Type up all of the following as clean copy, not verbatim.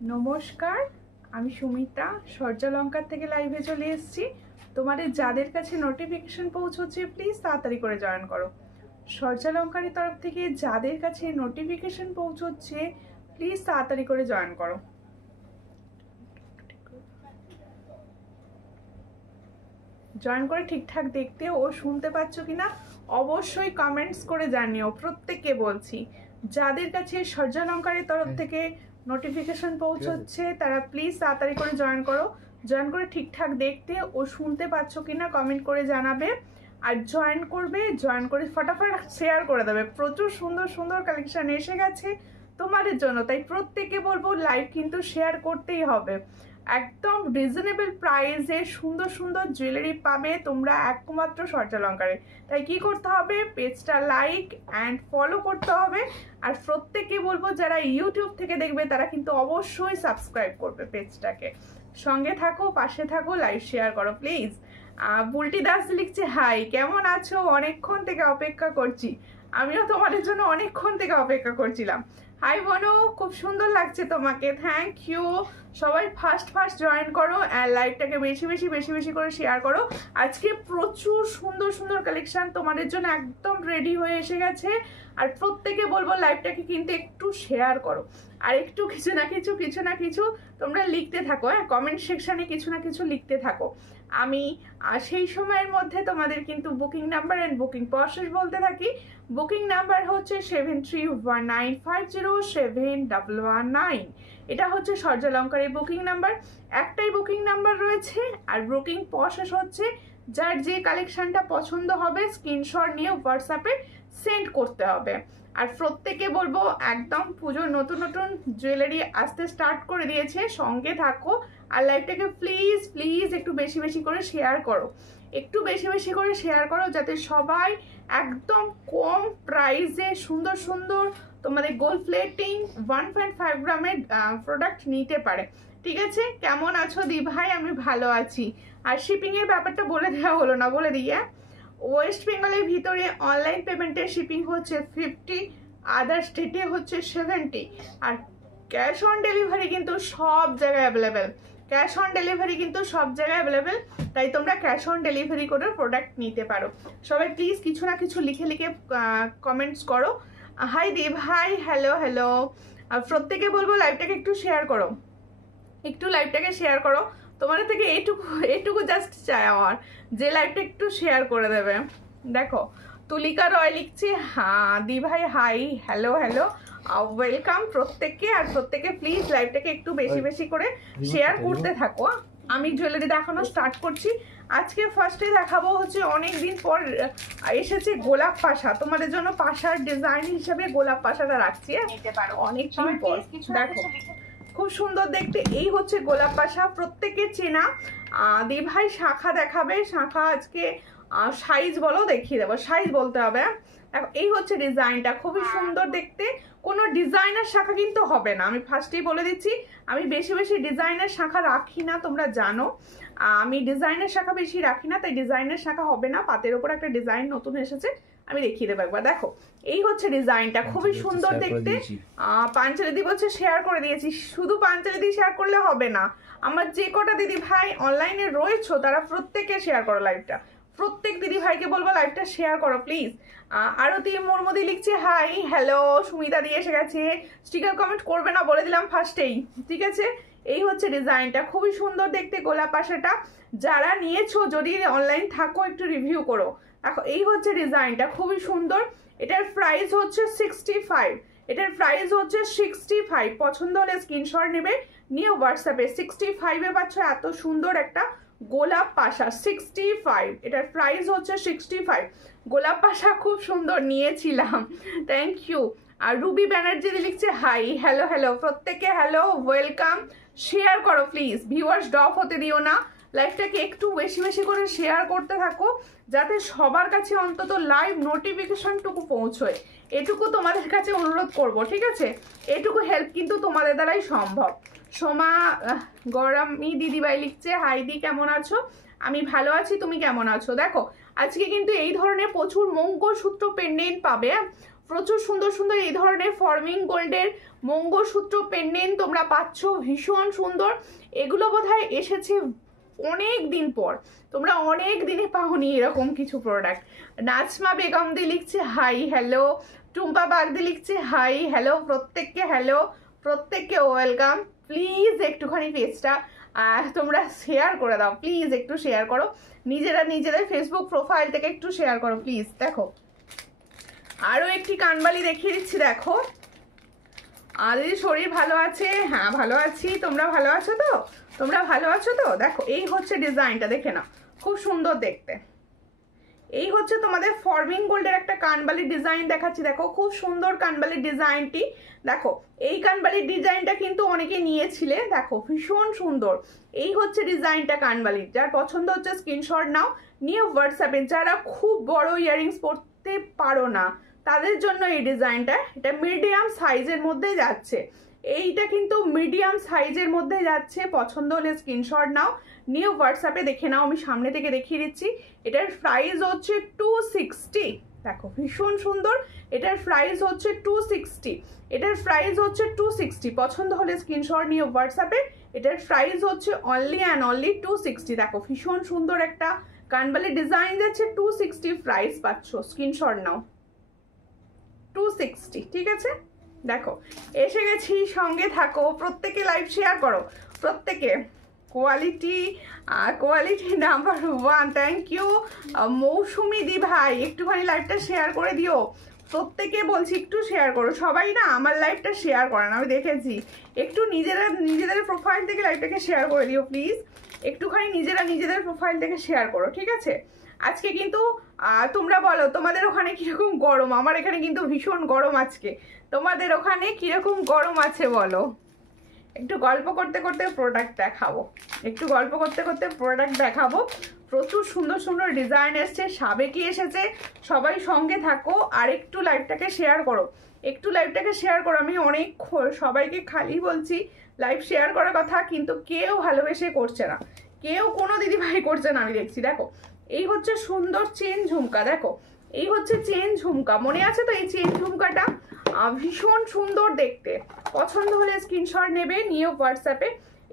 নমস্কার, আমি সুমিতা সূর্যালঙ্কার থেকে লাইভে চলে এসেছি। তোমাদের যাদের কাছে নোটিফিকেশন পৌঁছচ্ছে প্লিজ তাড়াতাড়ি করে জয়েন করো। সূর্যালঙ্কারের তরফ থেকে যাদের কাছে নোটিফিকেশন পৌঁছচ্ছে প্লিজ তাড়াতাড়ি করে জয়েন করো। জয়েন করে ঠিকঠাক দেখতে ও শুনতে পাচ্ছ কিনা অবশ্যই কমেন্টস করে জানিও। প্রত্যেককে বলছি, যাদের কাছে সূর্যালঙ্কারের তরফ থেকে নোটিফিকেশন পৌঁছচ্ছে তারা প্লিজ তাড়াতাড়ি করে জয়েন করো। জয়েন করে ঠিকঠাক দেখতে ও শুনতে পাচ্ছ কিনা কমেন্ট করে জানাবে। আর জয়েন করবে, জয়েন করে ফটাফট শেয়ার করে দেবে। প্রচুর সুন্দর সুন্দর কালেকশন এসে গেছে তোমাদের জন্য, তাই প্রত্যেককে বলবো লাইভ কিন্তু শেয়ার করতেই হবে। একদম রিজনেবল প্রাইসে সুন্দর সুন্দর জুয়েলারি পাবে তোমরা একমাত্র সূর্যালঙ্কারে। তাই কি করতে হবে, পেজটা লাইক অ্যান্ড ফলো করতে হবে। আর প্রত্যেককে বলবো যারা ইউটিউব থেকে দেখবে তারা কিন্তু অবশ্যই সাবস্ক্রাইব করবে পেজটাকে। সঙ্গে থাকো, পাশে থাকো, লাইভ শেয়ার করো প্লিজ। বুলটি দাস লিখছে হাই, কেমন আছো? অনেকক্ষণ থেকে অপেক্ষা করছি। আমিও তোমাদের জন্য অনেকক্ষণ থেকে অপেক্ষা করছিলাম। হাই বোনো, খুব সুন্দর লাগছে তোমাকে, থ্যাংক ইউ। সবাই ফার্স্ট জয়েন করো আর লাইভটাকে বেশি বেশি করে শেয়ার করো। আজকে প্রচুর সুন্দর সুন্দর কালেকশন তোমাদের জন্য একদম রেডি হয়ে এসে গেছে। আর প্রত্যেকে বলবো লাইভটাকে কিন্তু একটু শেয়ার করো আর একটু কিছু না কিছু তোমরা লিখতে থাকো। হ্যাঁ, কমেন্ট সেকশনে কিছু না কিছু লিখতে থাকো। আমি সেই সময়ের মধ্যে তোমাদের কিন্তু booking number and booking process বলতে থাকি। বুকিং নাম্বার হচ্ছে 7319507119। এটা হচ্ছে সূর্যালঙ্কারের বুকিং নাম্বার। একটাই বুকিং নাম্বার রয়েছে। আর বুকিং প্রসেস হচ্ছে যার যে কালেকশনটা পছন্দ হবে স্ক্রিনশট নিয়ে হোয়াটসঅ্যাপে সেন্ড করতে হবে। আর প্রত্যেকে বলবো একদম পুজোর নতুন নতুন জুয়েলারি আসতে স্টার্ট করে দিয়েছে, সঙ্গে থাকো। আর লাইভটাকে প্লিজ একটু বেশি করে শেয়ার করো, একটু বেশি করে শেয়ার করো যাতে সবাই একদম কম প্রাইসে সুন্দর সুন্দর তোমাদের গোল্ড প্লেটিং 1.5 গ্রামের প্রোডাক্ট নিতে পারে। ঠিক আছে, কেমন আছো দি ভাই? আমি ভালো আছি। আর শিপিংয়ের ব্যাপারটা বলে দেওয়া হলো না, বলে দিই। ওয়েস্ট বেঙ্গলের ভিতরে অনলাইন পেমেন্টের শিপিং হচ্ছে 50, আদার স্টেটে হচ্ছে 70। আর ক্যাশ অন ডেলিভারি কিন্তু সব জায়গায় অ্যাভেলেবেল। ক্যাশ অন ডেলিভারি কিন্তু সব জায়গায় অ্যাভেলেবেল, তাই তোমরা ক্যাশ অন ডেলিভারি করে প্রোডাক্ট নিতে পারো। সবাই প্লিজ কিছু না কিছু লিখে কমেন্টস করো। হাই দি ভাই, হ্যালো। আর প্রত্যেকে বলবো লাইভটাকে একটু শেয়ার করো, একটু লাইভটাকে শেয়ার করো। তোমাদের থেকে এইটুকু জাস্ট চাই আমার, যে লাইভটা একটু শেয়ার করে দেবে। দেখো তুলিকা রয় লিখছে হ্যাঁ দি ভাই, হাই, হ্যালো ওয়েলকাম প্রত্যেককে। আর প্রত্যেকে প্লিজ লাইভটাকে একটু বেশি করে শেয়ার করতে থাকো। আমি জুয়েলারি দেখানো স্টার্ট করছি। আজকে ফার্স্টে দেখাবো হচ্ছে অনেক দিন পর এসেছে গোলাপ পাশা। তোমাদের জন্য পাশার ডিজাইন হিসেবে গোলাপ পাশাটা রাখছি। অনেক দিন পর দেখো, খুব সুন্দর দেখতে। এই হচ্ছে গোলাপ পাশা, প্রত্যেকে চেনা। দি ভাই শাখা দেখাবে, শাখা আজকে সাইজ বলো, দেখিয়ে দেবো। সাইজ বলতে হবে। দেখো এই হচ্ছে ডিজাইনটা, খুবই সুন্দর দেখতে। কোনো ডিজাইনার শাখা কিন্তু হবে না, আমি ফার্স্টেই বলে দিচ্ছি। আমি বেশি ডিজাইনার শাখা রাখি না, তোমরা জানো। আমি ডিজাইনার শাখা বেশি রাখি না, তাই ডিজাইনার শাখা হবে না। পাতের ওপর একটা ডিজাইন নতুন এসেছে, আমি দেখিয়ে দেবো একবার। দেখো এই হচ্ছে ডিজাইনটা, খুবই সুন্দর দেখতে। পাঞ্চালি দি বলছে শেয়ার করে দিয়েছি। শুধু পাঞ্চালি দি শেয়ার করলে হবে না, আমার যে কটা দিদি ভাই অনলাইনে রয়েছো তারা প্রত্যেকে শেয়ার করো লাইভটা। প্রত্যেক দিদি ভাইকে বলবো লাইভটা শেয়ার করো প্লিজ। আরতি মুরমুদি লিখছে হাই, হ্যালো। সুমিতা দিয়ে এসে গেছে। স্টিকার কমেন্ট করবে না বলে দিলাম ফার্স্টেই, ঠিক আছে। এই হচ্ছে ডিজাইনটা, খুবই সুন্দর দেখতে গোলাপ পাশাটা। যারা নিয়েছো যদি অনলাইন থাকো একটু রিভিউ করো। দেখো এই হচ্ছে ডিজাইনটা, খুবই সুন্দর। এটার প্রাইস হচ্ছে 65। এটার প্রাইস হচ্ছে 65। পছন্দ হলে স্ক্রিনশট নেবে, নিয়ে হোয়াটসঅ্যাপে 65-এ পাচ্ছ এত সুন্দর একটা গোলাপ পাশা। 65, এটার প্রাইস হচ্ছে 65। গোলাপ পাশা খুব সুন্দর, নিয়েছিলাম, থ্যাংক ইউ। আর রুবি ব্যানার্জি লিখছে হাই, হ্যালো প্রত্যেকে, হ্যালো ওয়েলকাম। শেয়ার করো প্লিজ, ভিউয়ার্স ড্রপ হতে দিও না। লাইভটাকে একটু বেশি করে শেয়ার করতে থাকো যাতে সবার কাছে অন্তত লাইভ নোটিফিকেশনটুকু পৌঁছয়। এটুকু তোমাদের কাছে অনুরোধ করব, ঠিক আছে। এটুকু হেল্প কিন্তু তোমাদের দ্বারাই সম্ভব। সোমা গরমি দিদিভাই লিখছে হাই দি, কেমন আছো? আমি ভালো আছি, তুমি কেমন আছো? দেখো আজকে কিন্তু এই ধরনের প্রচুর মঙ্গলসূত্র পেন্ডেন্ট পাবে। প্রচুর সুন্দর সুন্দর এই ধরনের ফর্মিং গোল্ডের মঙ্গলসূত্র পেন্ডেন্ট তোমরা পাচ্ছ, ভীষণ সুন্দর। এগুলো বোধহয় এসেছে অনেক দিন পর, তোমরা অনেক দিনে পাওনি এরকম কিছু প্রোডাক্ট। নাজমা বেগম দি লিখছে হাই হ্যালো, টুম্পা বাগদি লিখছে হাই হ্যালো, প্রত্যেককে হ্যালো, প্রত্যেককে ওয়েলকাম। প্লিজ একটুখানি পেজটা তোমরা শেয়ার করে দাও, প্লিজ একটু শেয়ার করো, নিজেদের ফেসবুক প্রোফাইল থেকে একটু শেয়ার করো প্লিজ। দেখো আরও একটি কানবালি দেখিয়ে দিচ্ছি, দেখো। দিদি শরীর ভালো আছে? হ্যাঁ ভালো আছি, তোমরা ভালো আছো তো? তোমরা ভালো আছো তো? দেখো এই হচ্ছে ডিজাইনটা, দেখে নাও, খুব সুন্দর দেখতে। এই হচ্ছে তোমাদের ফর্মিং গোল্ডের একটা কানবালির ডিজাইন দেখাচ্ছি, দেখো খুব সুন্দর কানবালির ডিজাইনটি। দেখো এই কানবালির ডিজাইনটা কিন্তু অনেকে নিয়েছিলে, দেখো ভীষণ সুন্দর। এই হচ্ছে ডিজাইনটা কানবালির, যার পছন্দ হচ্ছে স্ক্রিনশট নাও, নিয়ে হোয়াটসঅ্যাপে। যারা খুব বড় ইয়াররিংস পরতে পারো না তাদের জন্য এই ডিজাইনটা, এটা মিডিয়াম সাইজের মধ্যে যাচ্ছে, এইটা কিন্তু মিডিয়াম সাইজের মধ্যে যাচ্ছে। পছন্দ হলে স্ক্রিনশট নাও, নিয়ে হোয়াটসঅ্যাপে দেখে নাও, আমি সামনে থেকে দেখিয়ে দিচ্ছি। এটার প্রাইস হচ্ছে 260, দেখো ভীষণ সুন্দর। এটার প্রাইস হচ্ছে 260, এটার প্রাইস হচ্ছে 260। পছন্দ হলে স্ক্রিনশট নিয়ে হোয়াটসঅ্যাপে, এটার প্রাইস হচ্ছে অনলি অ্যান্ড অনলি 260। দেখো ভীষণ সুন্দর একটা কানবালি ডিজাইন যাচ্ছে, 260 প্রাইস পাচ্ছ, স্ক্রিনশট নাও 260, ঠিক আছে। দেখো এসে গেছি, সঙ্গে থাকো, প্রত্যেকে লাইভ শেয়ার করো, প্রত্যেকে। কোয়ালিটি নাম্বার 1, থ্যাংক ইউ মৌসুমি দি ভাই, একটুখানি লাইভটা শেয়ার করে দিও, প্রত্যেকে বলছি একটু শেয়ার করো। সবাই না আমার লাইভটা শেয়ার করেন, আমি দেখেছি। একটু নিজেদের প্রোফাইল থেকে লাইভটাকে শেয়ার করে দিও প্লিজ, একটুখানি নিজেদের প্রোফাইল থেকে শেয়ার করো, ঠিক আছে। আজকে কিন্তু তোমরা বলো তোমাদের ওখানে কিরকম গরম, আমার এখানে কিন্তু ভীষণ গরম আজকে। তোমাদের ওখানে কিরকম গরম আছে বলো। একটু গল্প করতে করতে প্রোডাক্ট দেখাবো, একটু গল্প করতে করতে প্রোডাক্ট দেখাবো। প্রচুর সুন্দর সুন্দর ডিজাইন এসছে, সাবেকি এসেছে, সবাই সঙ্গে থাকো। আর একটু লাইভটাকে শেয়ার করো, একটু লাইভটাকে শেয়ার করো। আমি অনেক সবাইকে খালি বলছি লাইভ শেয়ার করার কথা, কিন্তু কেউ ভালোবেসে করছে না, কেউ কোনো দিদিভাই করছে না, আমি দেখছি। দেখো এই হচ্ছে সুন্দর চেন ঝুমকা, দেখো এই হচ্ছে চেন ঝুমকা, মনে আছে তো এই চেন ঝুমকাটা? ভীষণ সুন্দর দেখতে, পছন্দ হলে স্ক্রিনশট নেবে, নিয়ে হোয়াটসঅ্যাপে।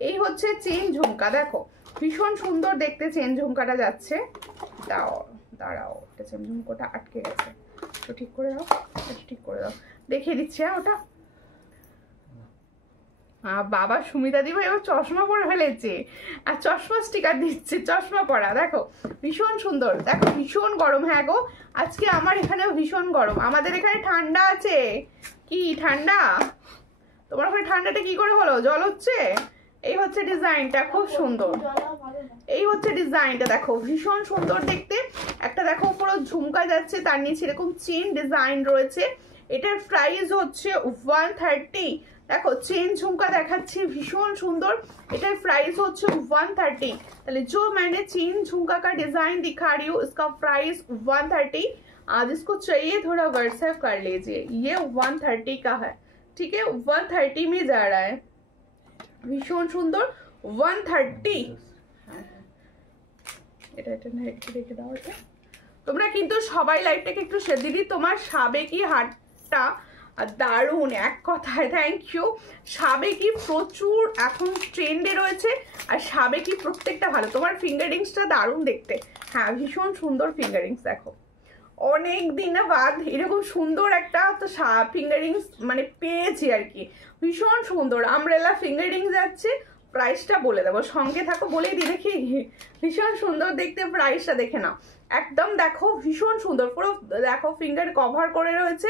এই হচ্ছে চেন ঝুমকা, দেখো ভীষণ সুন্দর দেখতে চেন ঝুমকাটা যাচ্ছে। দাঁড়াও এটা চেন ঝুমকাটা আটকে গেছে, তো ঠিক করে দাও, ঠিক করে দাও, দেখিয়ে দিচ্ছি। ওটা বাবা সুমিতা দি ভাই এবার চশমা পরে ফেলেছে, আর চশমা স্টিকার দিচ্ছে, চশমা পরা। দেখো ভীষণ সুন্দর, দেখো ভীষণ গরম। হ্যাঁ গো আজকে আমার এখানেও ভীষণ গরম, আমাদের এখানে ঠান্ডা আছে। কি ঠান্ডা? তোমার ওখানে ঠান্ডাটা কি করে হলো? জল হচ্ছে? এই হচ্ছে ডিজাইনটা, খুব সুন্দর। এই হচ্ছে ডিজাইনটা, দেখো ভীষণ সুন্দর দেখতে। একটা দেখো পুরো ঝুমকা যাচ্ছে, তার নিচে এরকম চেন ডিজাইন রয়েছে। এটার প্রাইস হচ্ছে 130। দেখো চেন ঝুমকা দেখাচ্ছি, ভীষণ সুন্দর। এটার প্রাইস হচ্ছে 130। তাহলে जो मैंने चेन झुमका का डिजाइन दिखा रही हूँ इसका प्राइस 130। जिसको चाहिए थोड़ा व्हाट्सएप कर लीजिए, ये 130 का है, ठीक है, 130 में जा रहा है। ভীষণ সুন্দর 130। এটা না একটু দেখে দাও। তোমরা কিন্তু সবাই লাইভটাকে একটু শেয়ার। দিদি তোমার সাবেকি হাটটা দারুণ, এক কথায় থ্যাংক ইউ। সাবেকি প্রচুর এখন ট্রেন্ডে রয়েছে, আর সাবেকি প্রত্যেকটা ভালো। তোমার ফিঙ্গারিংসটা দারুণ দেখতে, হ্যাঁ ভীষণ সুন্দর ফিঙ্গারিংস। দেখো অনেক দিন বাদ এরকম সুন্দর একটা তো ফিঙ্গারিংস মানে পেয়েছি আর কি, ভীষণ সুন্দর আমব্রেলা ফিঙ্গারিংস যাচ্ছে। প্রাইসটা বলে দেবো, সঙ্গে থাকো, বলেই দিই দেখি। ভীষণ সুন্দর দেখতে, প্রাইসটা দেখে নাও একদম। দেখো ভীষণ সুন্দর, পুরো দেখো ফিঙ্গার কভার করে রয়েছে।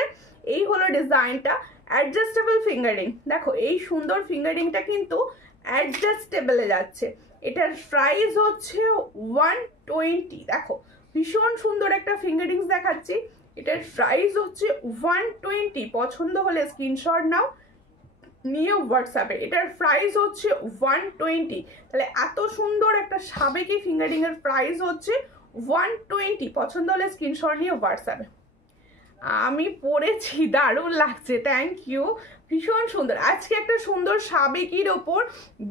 এই হলো ডিজাইনটা, অ্যাডজাস্টেবল ফিঙ্গারিং। দেখো এই সুন্দর ফিঙ্গারিংটা কিন্তু অ্যাডজাস্টেবলে যাচ্ছে। এটার প্রাইস হচ্ছে 120। দেখো ভীষণ সুন্দর একটা ফিঙ্গারিংস দেখাচ্ছি, এটার প্রাইস হচ্ছে 120। পছন্দ হলে স্ক্রিনশট নাও, নিয়ে হোয়াটসঅ্যাপে। এটার প্রাইস হচ্ছে 120। তাহলে এত সুন্দর একটা সাবেকি ফিঙ্গারিং এর প্রাইস হচ্ছে 120। পছন্দ হলে স্ক্রিনশট নিয়ে হোয়াটসঅ্যাপে। আমি পরেছি, দারুণ লাগছে, থ্যাংক ইউ, ভীষণ সুন্দর। আজকে একটা সুন্দর সাবেকির ওপর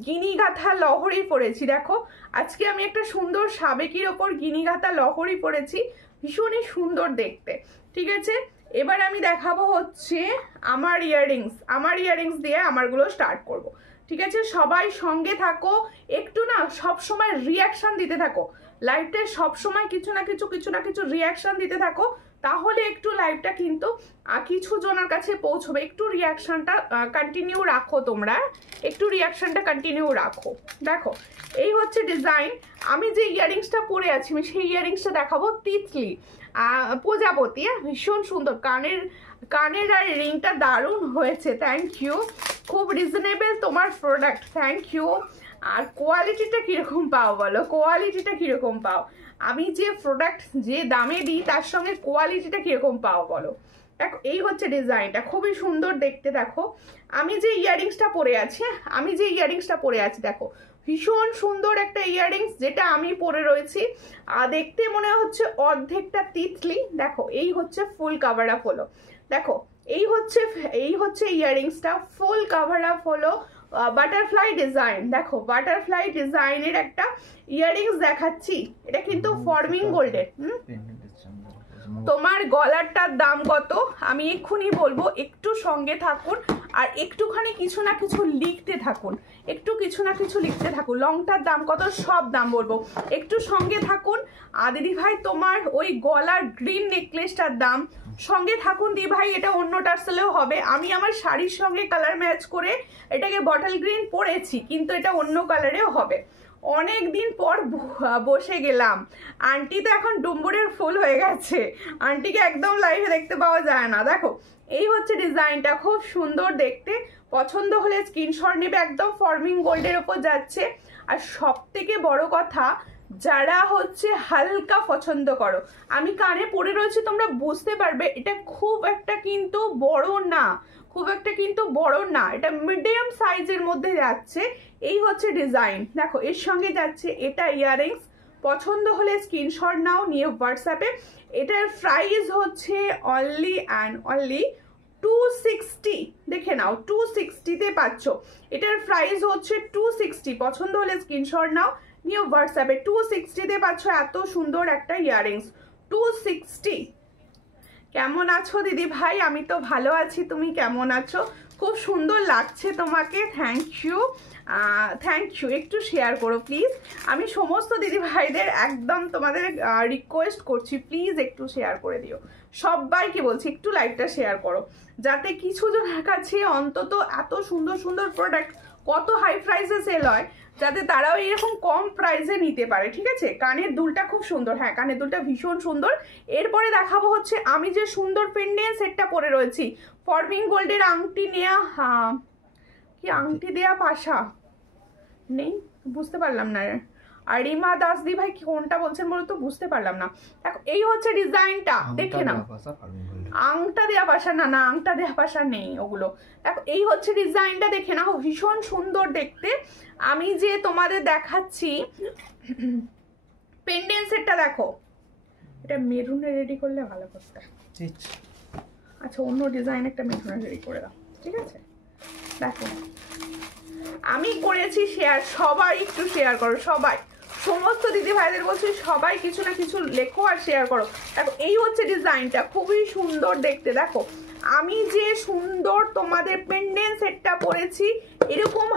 গিনিগাথা লহরি পরেছি। দেখো আজকে আমি একটা সুন্দর সাবেকির ওপর গিনিগাথা লহরি পরেছি, ভীষণই সুন্দর দেখতে, ঠিক আছে। এবার আমি দেখাবো হচ্ছে আমার ইয়াররিংস দিয়ে আমারগুলো স্টার্ট করব। ঠিক আছে, সবাই সঙ্গে থাকো, একটু না সব সময় রিয়াকশন দিতে থাকো লাইভটায়, সব সময় কিছু না কিছু রিয়াকশন দিতে থাকো, তাহলে একটু লাইভটা কিন্তু কিছু জনের কাছে পৌঁছবে। একটু রিয়াকশনটা কন্টিনিউ রাখো, তোমরা একটু রিয়াকশনটা কন্টিনিউ রাখো। দেখো এই হচ্ছে ডিজাইন। আমি যে ইয়াররিংসটা পরে আছি আমি সেই ইয়াররিংসটা দেখাবো, তিতলি প্রজাপতি, ভীষণ সুন্দর, কানের আর রিংটা দারুণ হয়েছে, থ্যাংক ইউ, খুব রিজনেবল তোমার প্রোডাক্ট, থ্যাংক ইউ। আর কোয়ালিটিটা কীরকম পাও বলো, কোয়ালিটিটা কীরকম পাও, আমি যে প্রোডাক্ট যে দামে দিই তার সঙ্গে কোয়ালিটিটা কীরকম পাও বলো। দেখো এই হচ্ছে ডিজাইনটা, খুবই সুন্দর দেখতে। দেখো আমি যে ইয়াররিংসটা পরে আছি দেখো, ভীষণ সুন্দর একটা ইয়াররিংস যেটা আমি পরে রয়েছি, দেখতে মনে হচ্ছে অর্ধেকটা তিতলি। দেখো এই হচ্ছে ফুল কাভার আপ হলো, দেখো এই হচ্ছে ইয়াররিংসটা ফুল কাভার আপ হলো, বাটারফ্লাই ডিজাইন। দেখো বাটারফ্লাই ডিজাইনের একটা ইয়াররিংস দেখাচ্ছি, এটা কিন্তু ফর্মিং গোল্ডের। তোমার গলারটার দাম কত আমি এক্ষুনি বলবো, একটু সঙ্গে থাকুন আর একটুখানি কিছু না কিছু লিখতে থাকুন, লংটার দাম কত সব দাম বলবো, একটু সঙ্গে থাকুন। আর দিদি ভাই তোমার ওই গলার গ্রিন নেকলেসটার দাম, সঙ্গে থাকুন দি ভাই, এটা অন্য টার্সেলেও হবে, আমি আমার শাড়ির সঙ্গে কালার ম্যাচ করে এটাকে বটল গ্রিন পরেছি, কিন্তু এটা অন্য কালারেও হবে। অনেক দিন পর বসে গেলাম, আন্টি তো এখন ডুম্বুরের ফুল হয়ে গেছে, আন্টিকে একদম লাইভে দেখতে পাওয়া যায় না। দেখো এই হচ্ছে ডিজাইনটা, খুব সুন্দর দেখতে, পছন্দ হলে স্ক্রিনশট নেবে, একদম ফর্মিং গোল্ডের ওপর যাচ্ছে। আর সব থেকে বড় কথা, যারা হচ্ছে হালকা পছন্দ করো, আমি কানে পরে রয়েছে তোমরা বুঝতে পারবে এটা খুব একটা কিন্তু বড় না, এটা মিডিয়াম সাইজের মধ্যে যাচ্ছে। এই হচ্ছে ডিজাইন, দেখো এর সঙ্গে যাচ্ছে এটা ইয়াররিংস, পছন্দ হলে স্ক্রিনশট নাও, নিয়ে হোয়াটসঅ্যাপে। এটার প্রাইস হচ্ছে অনলি 260, দেখে নাও 260-তে পাচ্ছ, এটার প্রাইস হচ্ছে 260, পছন্দ হলে স্ক্রিনশট নাও, নিউ হোয়াটসঅ্যাপে। 260-তে পাচ্ছ এত সুন্দর একটা ইয়াররিংস, 260। কেমন আছো দিদি ভাই? আমি তো ভালো আছি, তুমি কেমন আছো? খুব সুন্দর লাগছে তোমাকে, থ্যাংক ইউ। একটু শেয়ার করো প্লিজ, আমি সমস্ত দিদি ভাইদের একদম তোমাদের রিকোয়েস্ট করছি, প্লিজ একটু শেয়ার করে দিও, সবাইকে বলছি একটু লাইভটা শেয়ার করো, যাতে কিছু জনের কাছে অন্তত এত সুন্দর প্রোডাক্ট কত হাই প্রাইসে সেল হয়, যাতে তারাও এরকম কম প্রাইসে নিতে পারে। ঠিক আছে, কানের দুলটা খুব সুন্দর, হ্যাঁ কানের দুলটা ভীষণ সুন্দর। এরপরে দেখাবো হচ্ছে আমি যে সুন্দর পেন্ডেন্ট সেটটা পরে রয়েছি, ফর্মিং গোল্ডের আংটি নেয়া, কি আংটি দেয়া পাশা নেই, বুঝতে পারলাম না। আর রিমা দাস দি ভাই কোনটা বলছেন বলো তো, বুঝতে পারলাম না। দেখো এই হচ্ছে ডিজাইনটা, দেখে নাও, আংটা দেয়া পাশা না, আংটা দেয়া পাশা নেই ওগুলো। দেখো এই হচ্ছে ডিজাইনটা, দেখে নাও, ভীষণ সুন্দর দেখতে। আমি যে তোমাদের দেখাচ্ছি পেন্ডেন্ট সেটটা, দেখো এটা মেরুনে রেডি করলে ভালো করতে, আচ্ছা অন্য ডিজাইন একটা মেরুনে রেডি করে দাও, ঠিক আছে। দেখো আমি করেছি শেয়ার, সবাই একটু শেয়ার করো, সবাই, সমস্ত দিদি ভাইদের বলছি সবাই কিছু না কিছু লেখো আর শেয়ার করো। দেখো এই হচ্ছে ডিজাইনটা, খুবই সুন্দর দেখতে। দেখো আমি যে সুন্দর তোমাদের পেন্ডেন্ট সেটটা পরেছি, এরকম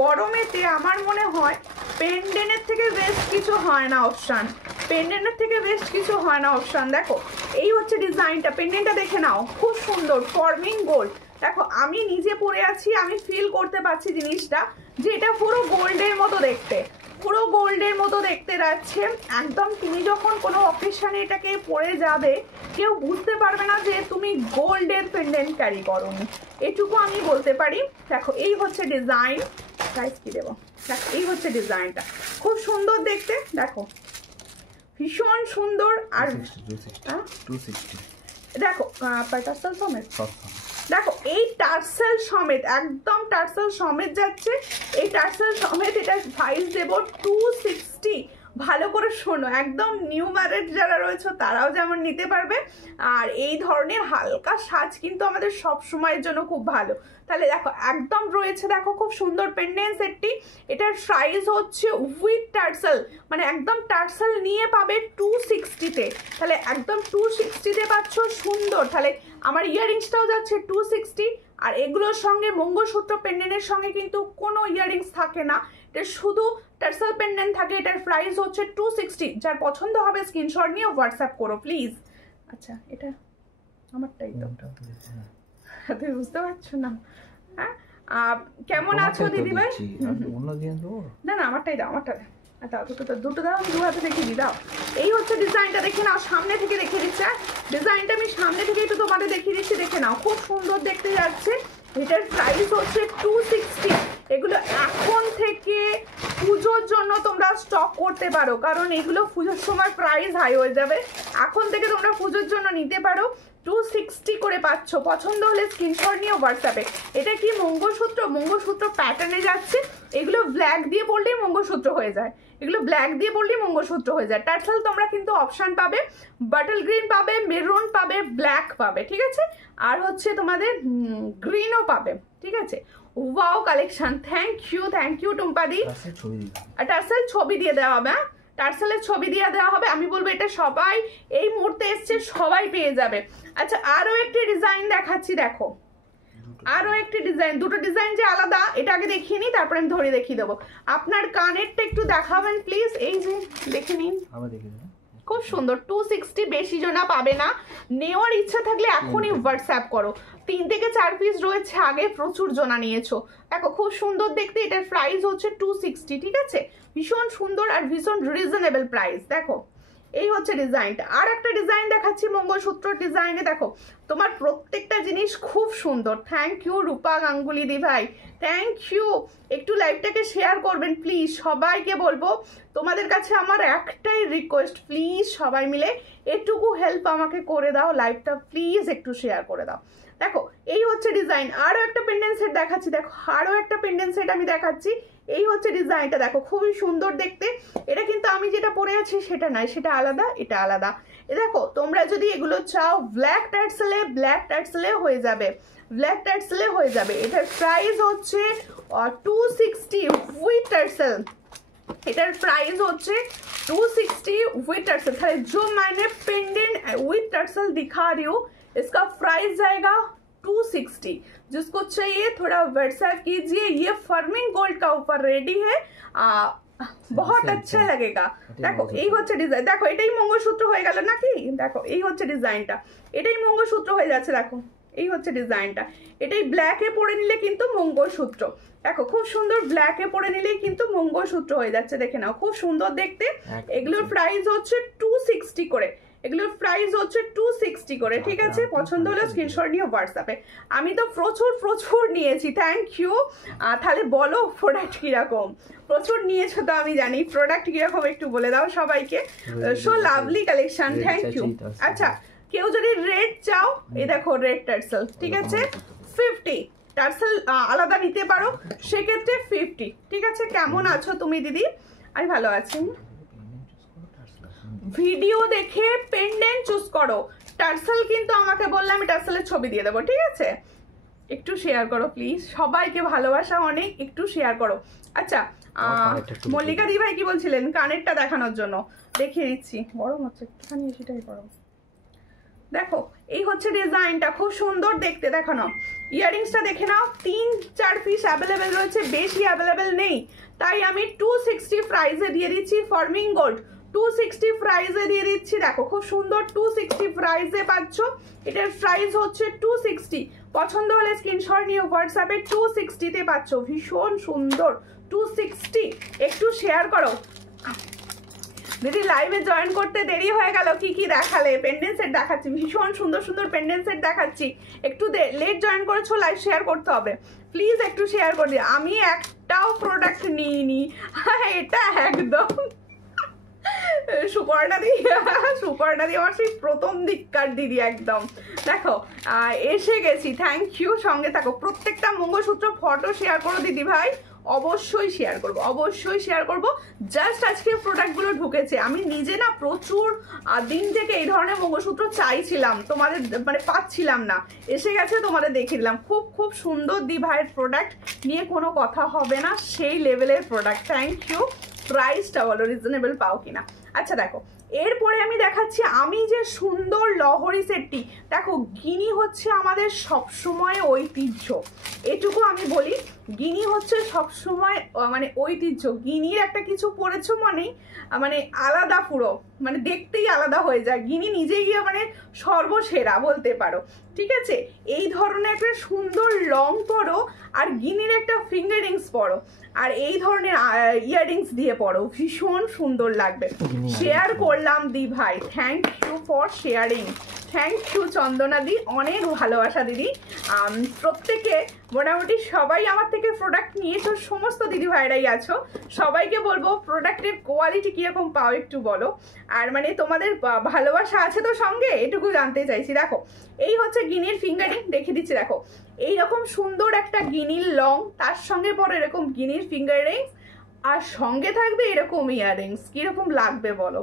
গরমেতে আমার মনে হয় পেন্ডেন্টের থেকে বেস্ট কিছু হয় না অপশান, দেখো এই হচ্ছে ডিজাইনটা, পেন্ডেন্টটা দেখে নাও, খুব সুন্দর ফর্মিং গোল্ড। দেখো আমি নিজে পরে আছি, আমি ফিল করতে পারছি জিনিসটা, যে এটা পুরো গোল্ডের মতো দেখতে যাচ্ছে একদম। তুমি যখন কোনো অকেশনে এটাকে পরে যাবে, কেউ বুঝতে পারবে না যে তুমি গোল্ডের পেন্ডেন্ট ক্যারি করো, এটুকু আমি বলতে পারি। দেখো এই হচ্ছে ডিজাইন, প্রাইস কি দেবো, দেখো এই হচ্ছে ডিজাইনটা, খুব সুন্দর দেখতে, দেখো ভীষণ সুন্দর। আর 260 দেখো টার্সেল সমেত, দেখো এই টার্সেল সমেত, একদম টার্সেল সমেত যাচ্ছে, এই টার্সেল সমেত, এটা প্রাইস দেবো 260। ভালো করে শোনো, একদম নিউ ম্যারেড যারা রয়েছে তারাও যেমন নিতে পারবে, আর এই ধরনের হালকা সাজ কিন্তু আমাদের সব সময়ের জন্য খুব ভালো। তাহলে দেখো একদম রয়েছে, দেখো খুব সুন্দর পেন্ডেন্ট সেটটি। এটার প্রাইস হচ্ছে উইথ টার্সেল, মানে একদম টার্সেল নিয়ে পাবে 260-তে। তাহলে একদম 260-তে পাচ্ছ, সুন্দর। তাহলে আমার ইয়াররিংসটাও যাচ্ছে 260, আর এগুলোর সঙ্গে মঙ্গলসূত্র পেন্ডেন্টের সঙ্গে কিন্তু কোনো ইয়াররিংস থাকে না, এটা শুধু টার্সেল পেন্ডেন্ট থাকে। এটার প্রাইস হচ্ছে 260। যার পছন্দ হবে স্ক্রিনশট নিয়ে হোয়াটসঅ্যাপ করো প্লিজ। আচ্ছা এটা আমারটাই তো, তুমি বুঝতে পারছো না? হ্যাঁ, কেমন আছো দিদি ভাই? না না আমারটাই দাও, আমারটা দাও, দুটো দাও, আমি দু হাতে দেখিয়ে দিই, দাও। এই হচ্ছে ডিজাইনটা, দেখে নাও, সামনে থেকে দেখিয়ে দিচ্ছে। ডিজাইনটা আমি সামনে থেকে একটু তোমাদের দেখিয়ে দিচ্ছি, দেখে নাও, খুব সুন্দর দেখতে যাচ্ছে। এটার প্রাইস হচ্ছে 260। এগুলো এখন থেকে পুজোর জন্য তোমরা স্টক করতে পারো, কারণ এগুলো পুজোর সময় প্রাইস হাই হয়ে যাবে। এখন থেকে তোমরা পুজোর জন্য নিতে পারো, 260 করে পাচ্ছ। পছন্দ হলে স্ক্রিনশট নিয়ে হোয়াটসঅ্যাপে। এটা কি মঙ্গলসূত্র, মঙ্গলসূত্র প্যাটার্নে যাচ্ছে। এগুলো ব্ল্যাক দিয়ে পরলেই মঙ্গলসূত্র হয়ে যায়, এগুলো ব্ল্যাক দিয়ে পরলেই মঙ্গলসূত্র হয়ে যায়। টার্সেল তোমরা কিন্তু অপশান পাবে, বাটল গ্রিন পাবে, মেরুন পাবে, ব্ল্যাক পাবে, ঠিক আছে, আর হচ্ছে তোমাদের গ্রিনও পাবে, ঠিক আছে। ওয়াও কালেকশন, থ্যাংক ইউ টুম্পাদি। টার্সেল ছবি দিয়ে দেওয়া হবে, হ্যাঁ টার্সেলের ছবি দিয়ে দেওয়া হবে। আমি বলবো এটা সবাই এই মুহূর্তে এসছে, সবাই পেয়ে যাবে। আচ্ছা আরো একটি ডিজাইন দেখাচ্ছি, দেখো আরো একটি ডিজাইন, দুটো ডিজাইন যে আলাদা, এটা আগে দেখিয়ে নিই, তারপরে আমি ধরে দেখিয়ে দেবো। আপনার কানেরটা একটু দেখাবেন প্লিজ, এই যে দেখে নিন, খুব সুন্দর। 260, বেশি জনা পাবে না। নেওয়ার ইচ্ছা থাকলে এখনই হোয়াটসঅ্যাপ করো। 3 থেকে 4 পিস রয়েছে, আগে প্রচুর জনা নিয়েছো। দেখো খুব সুন্দর দেখতে, এটার প্রাইস হচ্ছে 260, ঠিক আছে, ভীষণ সুন্দর আর ভীষণ রিজনেবল প্রাইস। দেখো এই হচ্ছে ডিজাইনটা। আর একটা ডিজাইন দেখাচ্ছি মঙ্গলসূত্র ডিজাইনে, দেখো তোমার প্রত্যেকটা জিনিস খুব সুন্দর। থ্যাংক ইউ রূপা গাঙ্গুলি দি ভাই, থ্যাংক ইউ। একটু লাইভটাকে শেয়ার করবেন প্লিজ, সবাইকে বলবো। তোমাদের কাছে আমার একটাই রিকোয়েস্ট, প্লিজ সবাই মিলে এটুকু হেল্প আমাকে করে দাও, লাইভটা প্লিজ একটু শেয়ার করে দাও। দেখো এই হচ্ছে ডিজাইন। আরো একটা পেন্ডেন্ট সেট দেখাচ্ছি, দেখো আরো একটা পেন্ডেন্ট সেট আমি দেখাচ্ছি। এই হচ্ছে ডিজাইনটা, দেখো খুবই সুন্দর দেখতে। এটা কিন্তু আমি যেটা পরে আছি সেটা নয়, সেটা আলাদা, এটা আলাদা। দেখো তোমরা যদি এগুলো চাও ব্ল্যাক টার্সেলে হয়ে যাবে, ব্ল্যাক টার্সেলে হয়ে যাবে। এটার প্রাইস হচ্ছে 260 উইথ টার্সেল। এটার প্রাইস হচ্ছে 260 विद टर्सल। जो मैंने पेंडेंट विद टर्सल दिखा रही हूँ इसका प्राइस जाएगा 260। जिसको चाहिए थोड़ा व्हाट्सएप कीजिए। ये फर्मिंग गोल्ड का ऊपर रेडी है, बहुत अच्छा लगेगा। देखो এই হচ্ছে ডিজাইন, দেখো এটাই মঙ্গলসূত্র হয়ে গেল নাকি, দেখো এই হচ্ছে ডিজাইনটা, এটাই মঙ্গলসূত্র হয়ে যাচ্ছে। দেখো এই হচ্ছে ডিজাইনটা, এটাই ব্ল্যাকে পরে নিলে কিন্তু মঙ্গলসূত্র। দেখো খুব সুন্দর, ব্ল্যাকে পরে নিলেই কিন্তু মঙ্গলসূত্র হয়ে যাচ্ছে, দেখে নাও খুব সুন্দর দেখতে। এগুলোর প্রাইস হচ্ছে 260 করে, এগুলোর প্রাইস হচ্ছে 260 করে, ঠিক আছে। পছন্দ হলে স্ক্রিনশট নিয়ে হোয়াটসঅ্যাপে। আমি তো প্রচুর নিয়েছি, থ্যাংক ইউ। তাহলে বলো প্রোডাক্ট কিরকম, প্রচুর নিয়েছো তো আমি জানি, প্রোডাক্ট কিরকম একটু বলে দাও সবাইকে। So lovely collection, thank you. আচ্ছা কেউ যদি রেড চাও, এই দেখো রেড টার্সেল, ঠিক আছে 50 টার্সেল আলাদা নিতে পারো, সেক্ষেত্রে 50, ঠিক আছে। কেমন আছো তুমি দিদি? আমি ভালো আছি। ভিডিও দেখে পেন্ডেন্ট চুজ করো, টার্সেল কিন্তু আমাকে বললে আমি টার্সেলের ছবি দিয়ে দেবো, ঠিক আছে। একটু শেয়ার করো প্লিজ, সবাইকে ভালোবাসা অনেক, একটু শেয়ার করো। আচ্ছা মল্লিকা দি ভাই কি বলছিলেন কানেরটা দেখানোর জন্য, দেখিয়ে দিচ্ছি। গরম হচ্ছে একটুখানি, সেটাই গরম। দেখো এই হচ্ছে ডিজাইনটা, খুব সুন্দর দেখতে, দেখানো। ইয়াররিংসটা দেখে নাও, 3-4 পিস অ্যাভেলেবেল রয়েছে, বেশি অ্যাভেলেবেল নেই, তাই আমি 260 প্রাইসে দিয়ে দিচ্ছি। ফর্মিং গোল্ড 260 প্রাইসে দিয়ে দিচ্ছি। দেখো খুব সুন্দর 260 প্রাইসে পাচ্ছ। এটার প্রাইস হচ্ছে 260। পছন্দ হলে স্ক্রিনশট নিয়ে হোয়াটসঅ্যাপে 260-তে পাচ্ছ, ভীষণ সুন্দর 260। একটু শেয়ার করো দিদি। লাইভে জয়েন করতে দেরি হয়ে গেল, কি কি দেখালে? পেন্ডেন্ট সেট দেখাচ্ছি, ভীষণ সুন্দর পেন্ডেন্ট সেট দেখাচ্ছি। একটু লেট জয়েন করেছো, লাইভ শেয়ার করতে হবে, প্লিজ একটু শেয়ার করে দিও। আমি একটাও প্রোডাক্ট নিইনি, এটা একদম সুপর্ণা দি আমার সেই প্রথম দিককার দিদি একদম। দেখো এসে গেছি, থ্যাংক ইউ, সঙ্গে থাকো। প্রত্যেকটা মঙ্গলসূত্র ফটো শেয়ার করো দিদি ভাই, অবশ্যই শেয়ার করব, অবশ্যই শেয়ার করব। জাস্ট আজকে প্রোডাক্টগুলো ঢুকেছে, আমি নিজে না প্রচুর দিন থেকে এই ধরনের মঙ্গলসূত্র চাইছিলাম, তোমাদের মানে পাচ্ছিলাম না, এসে গেছে, তোমাদের দেখিয়ে দিলাম। খুব খুব সুন্দর দি ভাইয়ের প্রোডাক্ট, নিয়ে কোনো কথা হবে না, সেই লেভেলের প্রোডাক্ট। Thank you. প্রাইসটা বলো রিজনেবল পাও কিনা। আচ্ছা দেখো, এরপরে আমি দেখাচ্ছি আমি যে সুন্দর লহরি সেটটি। দেখো গিনি হচ্ছে আমাদের সবসময় ঐতিহ্য, এটুকু আমি বলি, গিনি হচ্ছে সবসময় মানে ঐতিহ্য। গিনির একটা কিছু পরেছো মানেই মানে আলাদা, পুরো মানে দেখতেই আলাদা হয়ে যায়। গিনি নিজেই গিয়ে মানে সর্বসেরা বলতে পারো, ঠিক আছে। এই ধরনের একটা সুন্দর লং পরো, আর গিনির একটা ফিঙ্গার রিংস পরো, আর এই ধরনের ইয়াররিংস দিয়ে পরো, ভীষণ সুন্দর লাগবে। শেয়ার করলাম দি ভাই, thank you for sharing, thank you Chandana দি, অনেক ভালোবাসা দিদি। প্রত্যেকে মোটামুটি সবাই আমার থেকে প্রোডাক্ট নিয়েছো, সমস্ত দিদি ভাইরাই আছো, সবাইকে বলবো প্রোডাক্টের কোয়ালিটি কীরকম পাও একটু বলো, আর মানে তোমাদের ভালোবাসা আছে তো সঙ্গে, এটুকু জানতে চাইছি। দেখো এই হচ্ছে গিনির ফিঙ্গারিং, দেখে দিচ্ছি। দেখো এইরকম সুন্দর একটা গিনির লং, তার সঙ্গে পরে এরকম গিনির ফিঙ্গার রিংস, আর সঙ্গে থাকবে এরকম ইয়াররিংস। কিরকম লাগবে বলো?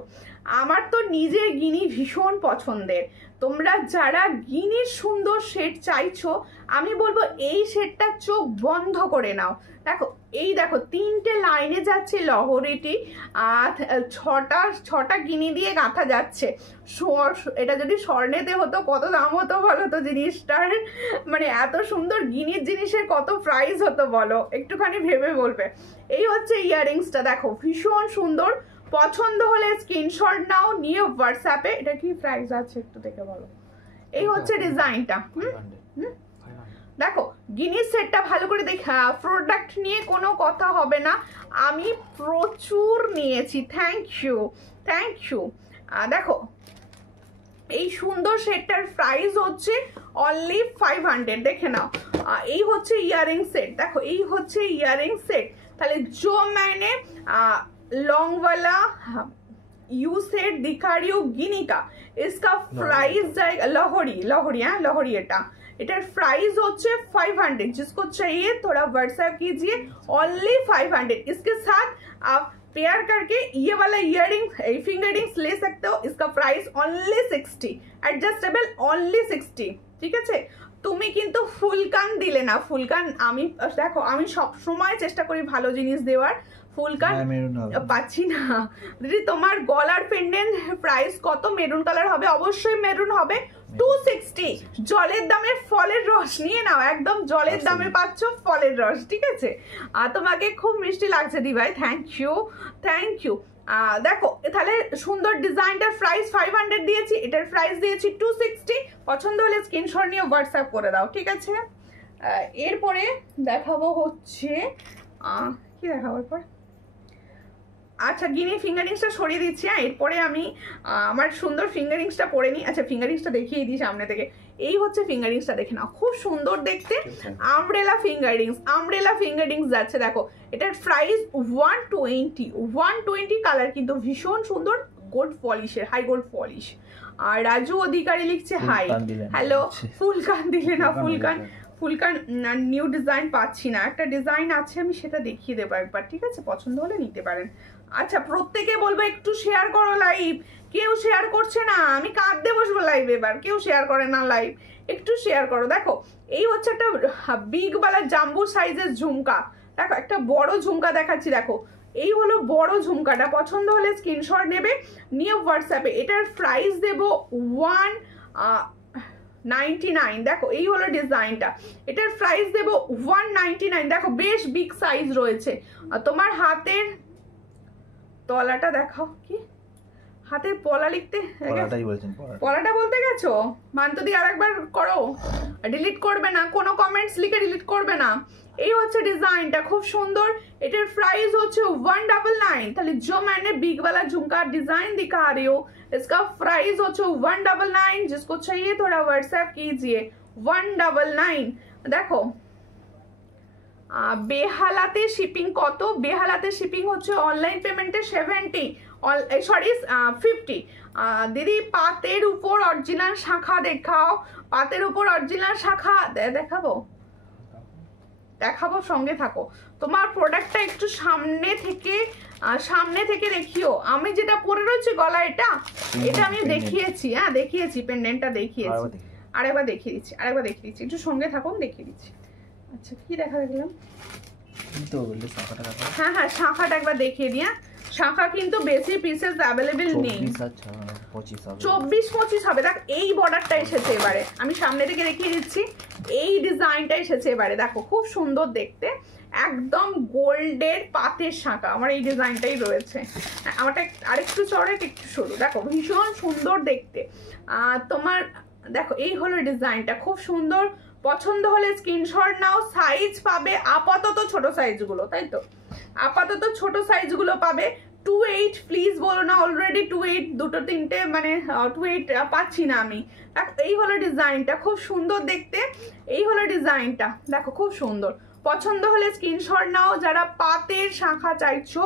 আমার তো নিজের গিনি ভীষণ পছন্দের। তোমরা যারা গিনির সুন্দর সেট চাইছো, আমি বলবো এই সেটটা চোখ বন্ধ করে নাও। দেখো এই দেখো 3টে লাইনে যাচ্ছে লহরিটি, ছটা গিনি দিয়ে গাঁথা যাচ্ছে। এটা যদি স্বর্ণেতে হতো কত দাম হতো বলো তো জিনিসটার, মানে এত সুন্দর গিনির জিনিসের কত প্রাইস হতো বলো, একটুখানি ভেবে বলবে। এই হচ্ছে ইয়াররিংসটা, দেখো ভীষণ সুন্দর। পছন্দ হলে স্ক্রিনশট নাও, নিয়ে হোয়াটসঅ্যাপে, এটা কি প্রাইস আছে একটু দেখে বলো। এই হচ্ছে ডিজাইনটা। দেখো গিনির সেটটা ভালো করে দেখা, প্রোডাক্ট নিয়ে কোনো কথা হবে না, আমি প্রচুর নিয়েছি। Thank you, thank you. দেখো এই সুন্দর সেটটার প্রাইস হচ্ছে অনলি 500, দেখে নাও। এই হচ্ছে ইয়ারিং সেট, দেখো এই হচ্ছে ইয়ারিং সেট। তাহলে जो मैंने लॉन्ग वाला यू सेट दिखा रही हूँ गिनी का, इसका प्राइस जाएगा लाहौरी है, लाहौरी एटार प्राइस होच्छे 500। जिसको चाहिए थोड़ा व्हाट्सएप कीजिए, ओनली 500। इसके साथ आप पेयर करके ये वाला इयररिंग फिंगर रिंग्स ले सकते हो। इसका प्राइस ओनली 60, एडजस्टेबल ओनली 60, ठीक है। তুমি কিন্তু ফুল কান দিলে না, ফুল কান আমি দেখো আমি সব সময় চেষ্টা করি ভালো জিনিস দেওয়ার, ফুল কান পাচ্ছি না দিদি। তোমার গলার পেন্ডেন্ট প্রাইস কত? মেরুন কালার হবে, অবশ্যই মেরুন হবে, 260। জলের দামে ফলের রস নিয়ে নাও, একদম জলের দামে পাচ্ছ ফলের রস, ঠিক আছে। তোমাকে খুব মিষ্টি লাগছে দি ভাই, থ্যাংক ইউ, থ্যাংক ইউ। দেখো তাহলে সুন্দর ডিজাইনটার প্রাইস 500 দিয়েছি, এটার প্রাইস দিয়েছি 260। পছন্দ হলে স্ক্রিনশট নিয়ে হোয়াটসঅ্যাপ করে দাও, ঠিক আছে। এরপরে দেখাবো হচ্ছে কি দেখাবো এরপর, আচ্ছা গিনি ফিঙ্গারিংসটা সরিয়ে দিচ্ছি। এরপরে আমি আমার সুন্দর ফিঙ্গারিংসটা পরে নিই। আচ্ছা ফিঙ্গারিংসটা দেখিয়ে দিই সামনে থেকে। এই হচ্ছে ফিঙ্গারিংসটা, দেখে নাও খুব সুন্দর দেখতে, আমব্রেলা ফিঙ্গারিংস যাচ্ছে। দেখো এটার প্রাইস 120 কালার, কিন্তু ভীষণ সুন্দর, গোল্ড পলিশের, হাই গোল্ড পলিশ। আর রাজু অধিকারী লিখছে হাই, হ্যালো। ফুল কান দিলে না, ফুল কান নিউ ডিজাইন পাচ্ছি না, একটা ডিজাইন আছে আমি সেটা দেখিয়ে দেবো একবার, ঠিক আছে। পছন্দ হলে নিতে পারেন। আচ্ছা প্রত্যেকে বলবো একটু শেয়ার করো লাইভ, কেউ শেয়ার করছে না, আমি কাঁদতে বসবো লাইভ এবার, কেউ শেয়ার করে না লাইভ, একটু শেয়ার করো। দেখো এই হচ্ছে একটা বিগ বালা জাম্বু সাইজের ঝুমকা, দেখো একটা বড় ঝুমকা দেখাচ্ছি। দেখো এই হলো বড় ঝুমকাটা, পছন্দ হলে স্ক্রিনশট নেবে, নিয়ে হোয়াটসঅ্যাপে। এটার প্রাইস দেবো 199। দেখো এই হলো ডিজাইনটা, এটার প্রাইস দেবো 199। দেখো বেশ বিগ সাইজ রয়েছে। তোমার হাতের তলাটা দেখাও, কি হাতের পলা লিখতে, পলাটা বলতে গেছো মান্তদি, আরেকবার করো, ডিলিট করবে না, কোনো কমেন্টস লিখে ডিলিট করবে না। এই হচ্ছে ডিজাইনটা, খুব সুন্দর। এটার প্রাইস হচ্ছে 199। তাহলে जो मैंने बिग वाला झुमका डिजाइन दिखा रही हूँ, इसका प्राइस होच्छे 199। जिसको चाहिए थोड़ा व्हाट्सएप कीजिए, 199। দেখো বেহালাতে শিপিং কত? বেহালাতে শিপিং হচ্ছে অনলাইন পেমেন্টে 70, সরি 50। দিদি পাতের উপর অরিজিনাল শাখা দেখাও, পাতের উপর অরিজিনাল শাখা দেখাবো। দেখাবো, সঙ্গে থাকো। তোমার প্রোডাক্টটা একটু সামনে থেকে দেখিও। আমি যেটা পরে রয়েছে গলা, এটা আমি দেখিয়েছি, হ্যাঁ দেখিয়েছি, পেন্ডেন্টটা দেখিয়েছি। আরেকবার দেখিয়ে দিচ্ছি, একটু সঙ্গে থাকুন, দেখিয়ে দিচ্ছি। আচ্ছা কি দেখা দেখলাম, হ্যাঁ হ্যাঁ শাঁখাটা একবার দেখিয়ে দিই। শাঁখা কিন্তু বেশি পিসেস অ্যাভেলেবেল নেই, 24-25 হবে। দেখ এই বর্ডারটা এসেছে এবারে, আমি সামনে থেকে দেখিয়ে দিচ্ছি। এই ডিজাইনটা এসেছে এবারে, দেখো খুব সুন্দর দেখতে, একদম গোল্ডের পাতের শাঁখা। আমার এই ডিজাইনটাই রয়েছে, আমারটা আরেকটু চড়ে একটু সরু, দেখো ভীষণ সুন্দর দেখতে। তোমার দেখো এই হলো ডিজাইনটা, খুব সুন্দর। পছন্দ হলে স্ক্রিনশট নাও। সাইজ পাবে আপাতত ছোট সাইজগুলো, তাই তো আপাতত ছোট সাইজগুলো পাবে। 28 প্লিজ বলো না, অলরেডি 28 দুটো তিনটে মানে 28 পাচ্ছি না আমি। এই হলো ডিজাইনটা, খুব সুন্দর দেখতে। এই হলো ডিজাইনটা, দেখো খুব সুন্দর। পছন্দ হলে স্ক্রিনশট নাও। যারা পাতের শাঁখা চাইছো,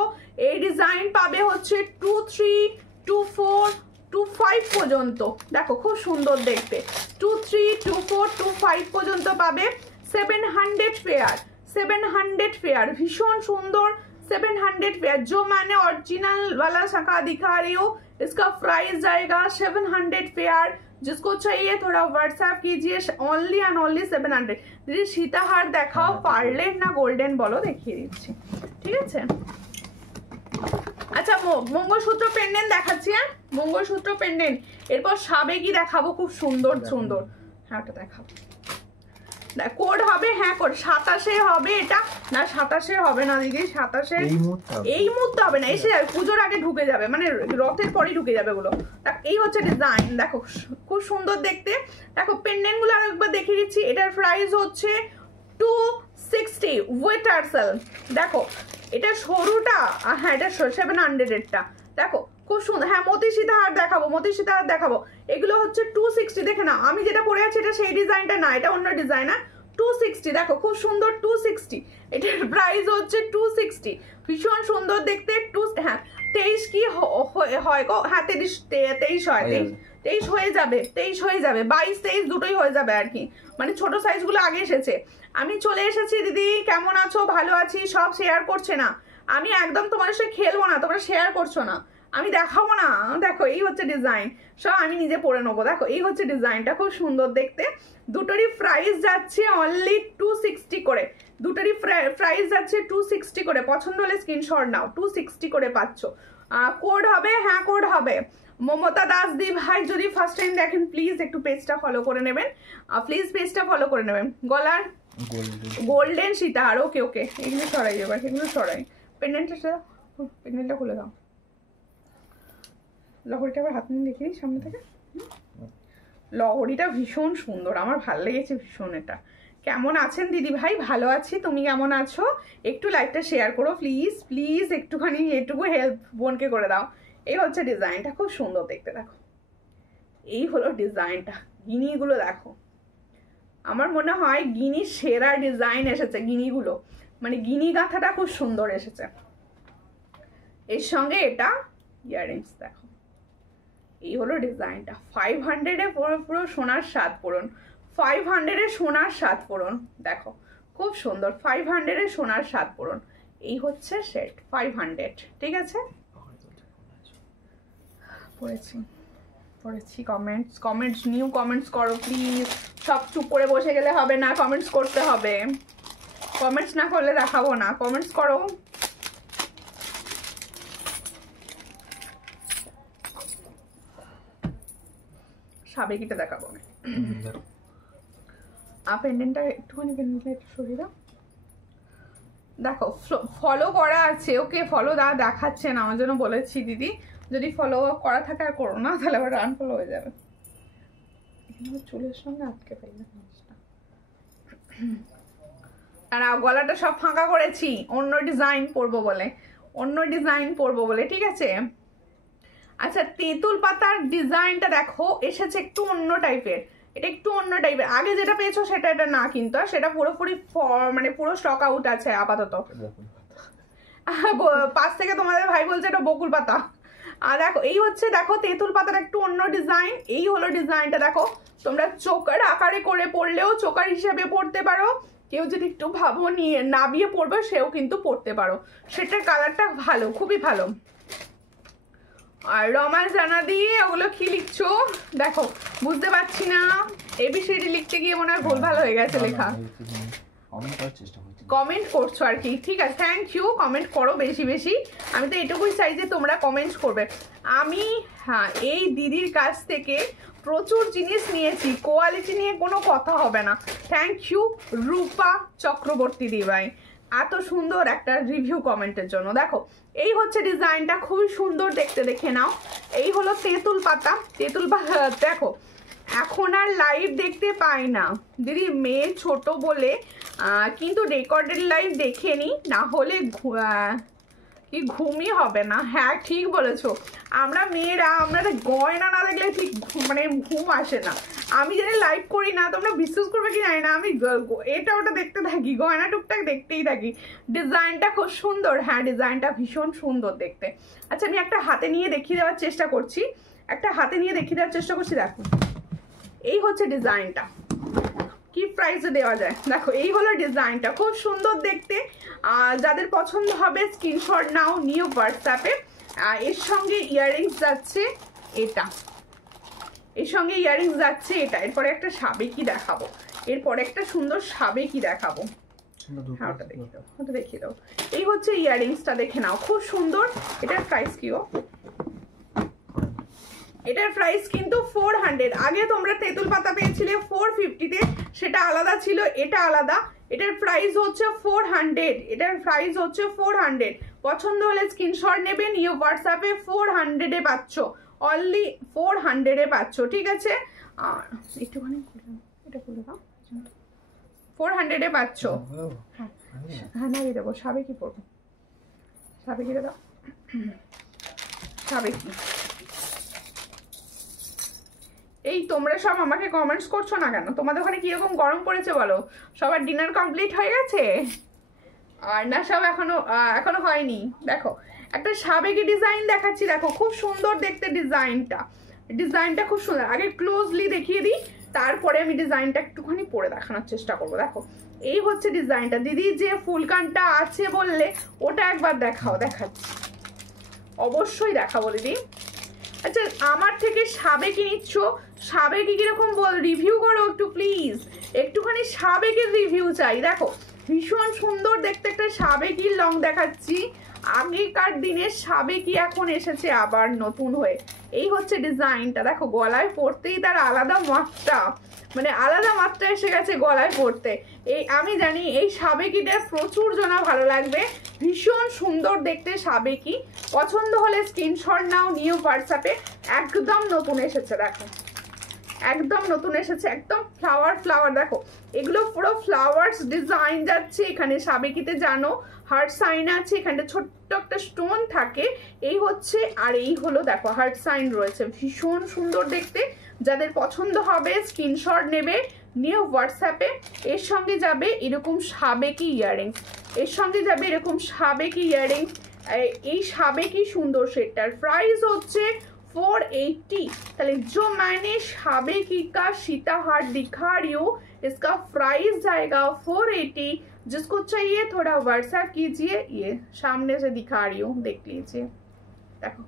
এই ডিজাইন পাবে হচ্ছে 23, 24, 25 পর্যন্ত। দেখো খুব সুন্দর দেখতে, 23, 24, 25 পর্যন্ত পাবে। 700 পেয়ার, 700 पेयर, भीषण सुंदर 700 पेयर। जो मैंने ओरिजिनल वाला शाखा दिखा रही हूँ, इसका प्राइस जाएगा 700 पेयर। जिसको चाहिए थोड़ा व्हाट्सएप कीजिए, ओनली एंड ओनली 700। दीदी सीताहार देखाओ, पार्लेट ना गोल्डन बोलो, देखिए दीजिए, ठीक है। আচ্ছা মঙ্গলসূত্র পেন্ডেন্ট দেখাচ্ছি, হ্যাঁ মঙ্গলসূত্র পেন্ডেন্ট। এরপর সাবেকি দেখাবো, খুব সুন্দর সুন্দর। হ্যাঁ ওটা দেখাবো, কোড হবে, হ্যাঁ কোড 27 হবে। এটা না 27 হবে না দিদি, 27 এই মুহূর্তে হবে না, এসে যাবে পুজোর আগে ঢুকে যাবে, মানে রথের পরেই ঢুকে যাবে গুলো। এই হচ্ছে ডিজাইন, দেখো খুব সুন্দর দেখতে। দেখো পেন্ডেন্ট গুলো আরেকবার দেখিয়ে দিচ্ছি। এটার প্রাইস হচ্ছে 260 উইথ টার্সেল। দেখো এটা সরুটা, হ্যাঁ এটা 700 এরটা, দেখো খুব সুন্দর। হ্যাঁ মতি সীতাহার দেখাবো, মতি সীতাহার দেখাবো। এগুলো হচ্ছে 260, দেখে না আমি যেটা পরে আছি এটা সেই ডিজাইনটা না, এটা অন্য ডিজাইন। 260, দেখো খুব সুন্দর 260। এটার প্রাইস হচ্ছে 260, ভীষণ সুন্দর দেখতে। হ্যাঁ 23 কি হয় গো, হ্যাঁ 23 হয়, 23 হয়ে যাবে, 23 হয়ে যাবে, 22-23 দুটোই হয়ে যাবে আর কি। মানে ছোট সাইজগুলো আগে এসেছে। আমি চলে এসেছি দিদি, কেমন আছো? ভালো আছি, সব শেয়ার করছে না। আমি একদম তোমার সাথে খেলবো না, তোমরা শেয়ার করছো না, আমি দেখাবো না। দেখো এই হচ্ছে ডিজাইন, সব আমি নিজে পরে নেবো। দেখো এই হচ্ছে ডিজাইনটা, খুব সুন্দর দেখতে। দুটোরই প্রাইস যাচ্ছে অনলি 260 করে, দুটোরই প্রাইস যাচ্ছে 260 করে। পছন্দ হলে স্ক্রিনশট নাও, 260 করে পাচ্ছ। কোড হবে, হ্যাঁ কোড হবে। মমতা দাস দি ভাই যদি ফার্স্ট টাইম দেখেন প্লিজ একটু পেজটা ফলো করে নেবেন, প্লিজ পেজটা ফলো করে নেবেন। গলার গোল্ডেন সীতাহার, ওকে ওকে, এগুলো সরাই এবার, এগুলো সরাই। পেন্ডেন্টটা খুলে দাও, লহরিটা আবার হাত নিয়ে দেখিয়ে সামনে থেকে। লহরিটা ভীষণ সুন্দর, আমার ভালো লেগেছে ভীষণ। এটা কেমন আছেন দিদি ভাই? ভালো আছি, তুমি কেমন আছো? একটু লাইভটা শেয়ার করো প্লিজ প্লিজ, একটুখানি এটুকু হেল্প বোনকে করে দাও। এই হচ্ছে ডিজাইনটা, খুব সুন্দর দেখতে। দেখো এই হলো ডিজাইনটা, গিনিগুলো দেখো, আমার মনে হয় গিনি সেরা ডিজাইন এসেছে। গিনিগুলো মানে গিনি গাঁথাটা খুব সুন্দর এসেছে। এর সঙ্গে এটা ইয়াররিংস, দেখো এই হলো ডিজাইনটা। 500-এ পুরো সোনার স্বাদ পূরণ, 500-এ সোনার স্বাদ পূরণ। দেখো খুব সুন্দর, 500-এ সোনার স্বাদ পূরণ। এই হচ্ছে সেট 500, ঠিক আছে। পড়েছি কমেন্টস নিউ কমেন্টস করো প্লিজ। সব চুপ করে বসে গেলে হবে না, কমেন্টস করতে হবে। কমেন্টস না করলে দেখাবো না, কমেন্টস করো। সাবেকিটা দেখাবো না, পেন্ডেন্টটা একটুখানি, পেন্ডেন্টটা একটু সরিয়ে দাও। দেখো ফলো করা আছে, ওকে ফলো দেখাচ্ছে না, আমার জন্য বলেছি দিদি যদি ফলো করা থাকে আর করো না, তাহলে আবার আনফলো হয়ে যাবে। এখানে চুলের সঙ্গে আটকে ফেলবে জিনিসটা। আর গলাটা সব ফাঁকা করেছি অন্য ডিজাইন পরবো বলে, ঠিক আছে। আচ্ছা তেঁতুল পাতার ডিজাইনটা দেখো এসেছে একটু অন্য টাইপের, এটা একটু অন্য টাইপের। আগে যেটা পেয়েছো সেটা এটা না, কিন্তু সেটা পুরোপুরি মানে পুরো স্টক আউট আছে আপাতত। পাশ থেকে তোমাদের ভাই বলছে এটা বকুল পাতা। আর দেখো এই হচ্ছে, দেখো তেঁতুল পাতার একটু অন্য ডিজাইন। এই হলো ডিজাইনটা, দেখো তোমরা চোকার আকারে করে পড়লেও চোকার হিসেবে পড়তে পারো, কেউ যদি একটু ভাবো নিয়ে নাবিয়ে পরবে সেও কিন্তু পরতে পারো, সেটার কালারটা ভালো, খুবই ভালো। আর রমা জানা দিয়ে ওগুলো কি লিখছো দেখো, বুঝতে পারছি না, এবিসিডি লিখতে গিয়ে মনে হয় ভুল ভালো হয়ে গেছে লেখা। কমেন্ট করছো আর কি, ঠিক আছে, থ্যাংক ইউ, কমেন্ট করো বেশি বেশি। আমি তো এটুকুই চাই যে তোমরা কমেন্ট করবে। আমি হ্যাঁ এই দিদির কাছ থেকে প্রচুর জিনিস নিয়েছি, কোয়ালিটি নিয়ে কোনো কথা হবে না। থ্যাংক ইউ রূপা চক্রবর্তী দিভাই এত সুন্দর একটা রিভিউ কমেন্টের জন্য। দেখো এই হচ্ছে ডিজাইনটা, খুবই সুন্দর দেখতে, দেখে নাও। এই হলো তেঁতুল পাতা, তেঁতুল পাতা দেখো এখন আর লাইভ দেখতে পাই না দিদি, মেয়ে ছোট বলে, কিন্তু রেকর্ডেড লাইভ দেখে নি, না হলে কি ঘুমই হবে না। হ্যাঁ ঠিক বলেছো, আমরা মেয়েরা আমরা গয়না না দেখলে ঠিক মানে ঘুম আসে না। আমি জানি লাইভ করি না, তোমরা বিশ্বাস করবে কি জানি না, আমি এটা ওটা দেখতে থাকি, গয়না টুকটাক দেখতেই থাকি। ডিজাইনটা খুব সুন্দর, হ্যাঁ ডিজাইনটা ভীষণ সুন্দর দেখতে। আচ্ছা আমি একটা হাতে নিয়ে দেখিয়ে দেওয়ার চেষ্টা করছি, একটা হাতে নিয়ে দেখিয়ে দেওয়ার চেষ্টা করছি। দেখো এই হচ্ছে ডিজাইনটা, কি প্রাইসে দেওয়া যায় দেখো, এই হলো ডিজাইনটা, খুব সুন্দর দেখতে। যাদের পছন্দ হবে স্ক্রিনশট নাও, নিউ হোয়াটসঅ্যাপে। এর সঙ্গে ইয়াররিংস যাচ্ছে এটা, এর সঙ্গে ইয়াররিংস যাচ্ছে এটা। এরপরে একটা সাবেকি দেখাবো, এরপরে একটা সুন্দর সাবেকি দেখাবো। হ্যাঁ ওটা দেখিয়ে দাও, ওটা দেখিয়ে দাও। এই হচ্ছে ইয়াররিংসটা, দেখে নাও খুব সুন্দর। এটার প্রাইস কিও, এটার প্রাইস কিন্তু 400। আগে তোমরা তেঁতুল পাতা পেয়েছিলে 450-তে, সেটা আলাদা ছিল, এটা আলাদা। এটার প্রাইস হচ্ছে 400, এটার প্রাইস হচ্ছে 400। পছন্দ হলে স্ক্রিনশট নেবে, নিয়ে হোয়াটসঅ্যাপে 400-এ পাচ্ছ, অনলি 400-এ পাচ্ছ, ঠিক আছে। আর একটুখানি এটা খুলে দাও, 400-এ পাচ্ছ। হ্যাঁ হ্যাঁ না দেবো, সাবেকি পড়বো, সাবেকি দাও, সাবেকি। এই তোমরা সব আমাকে কমেন্টস করছো না কেন? তোমাদের ওখানে কিরকম গরম পড়েছে বলো? সবার ডিনার কমপ্লিট হয়ে গেছে? আর না সব এখনো হয়নি? দেখো একটা সাবেকি ডিজাইন দেখাচ্ছি, দেখো খুব সুন্দর দেখতে ডিজাইনটা, ডিজাইনটা খুব সুন্দর। আগে ক্লোজলি দেখিয়ে দিই, তারপরে আমি ডিজাইনটা একটুখানি পরে দেখানোর চেষ্টা করবো। দেখো এই হচ্ছে ডিজাইনটা। দিদি যে ফুলকানটা আছে বললে ওটা একবার দেখাও, দেখাচ্ছি, অবশ্যই দেখাবো দিদি। আচ্ছা আমার থেকে সাবেকি নিচ্ছ, সাবেকি কিরকম বল, রিভিউ করো একটু প্লিজ, একটুখানি সাবেকের রিভিউ চাই। দেখো ভীষণ সুন্দর দেখতে একটা সাবেকির লং দেখাচ্ছি। আগেকার দিনের সাবেকি এখন এসেছে আবার নতুন হয়ে। এই হচ্ছে ডিজাইনটা, দেখো গলায় পরতেই তার আলাদা মাত্রা, মানে আলাদা মাত্রা এসে গেছে গলায় পরতে। এই আমি জানি এই সাবেকিটা প্রচুর জনা ভালো লাগবে, ভীষণ সুন্দর দেখতে সাবেকি। পছন্দ হলে স্ক্রিনশট নাও, নিউ হোয়াটসঅ্যাপে। একদম নতুন এসেছে, দেখো একদম নতুন এসেছে, একদম ফ্লাওয়ার ফ্লাওয়ার। দেখো এগুলো পুরো ফ্লাওয়ার্স ডিজাইন যাচ্ছে এখানে সাবেকিতে, জানো হার্ট সাইন আছে, এখানটা ছোট্ট একটা স্টোন থাকে, এই হচ্ছে। আর এই হলো দেখো হার্ট সাইন রয়েছে, ভীষণ সুন্দর দেখতে। যাদের পছন্দ হবে স্ক্রিনশট নেবে, নিউ হোয়াটসঅ্যাপে। এর সঙ্গে যাবে এরকম সাবেকি ইয়াররিংস, এর সঙ্গে যাবে এরকম সাবেকি ইয়াররিংস। এই সাবেকি সুন্দর সেটটার প্রাইস হচ্ছে 480। ताले जो मैंने साबेकी का सीताहार दिखा रही हूँ, इसका प्राइस जाएगा 480। जिसको चाहिए थोड़ा व्हाट्सएप कीजिए, ये सामने से दिखा रही हूँ, देख लीजिए। देखो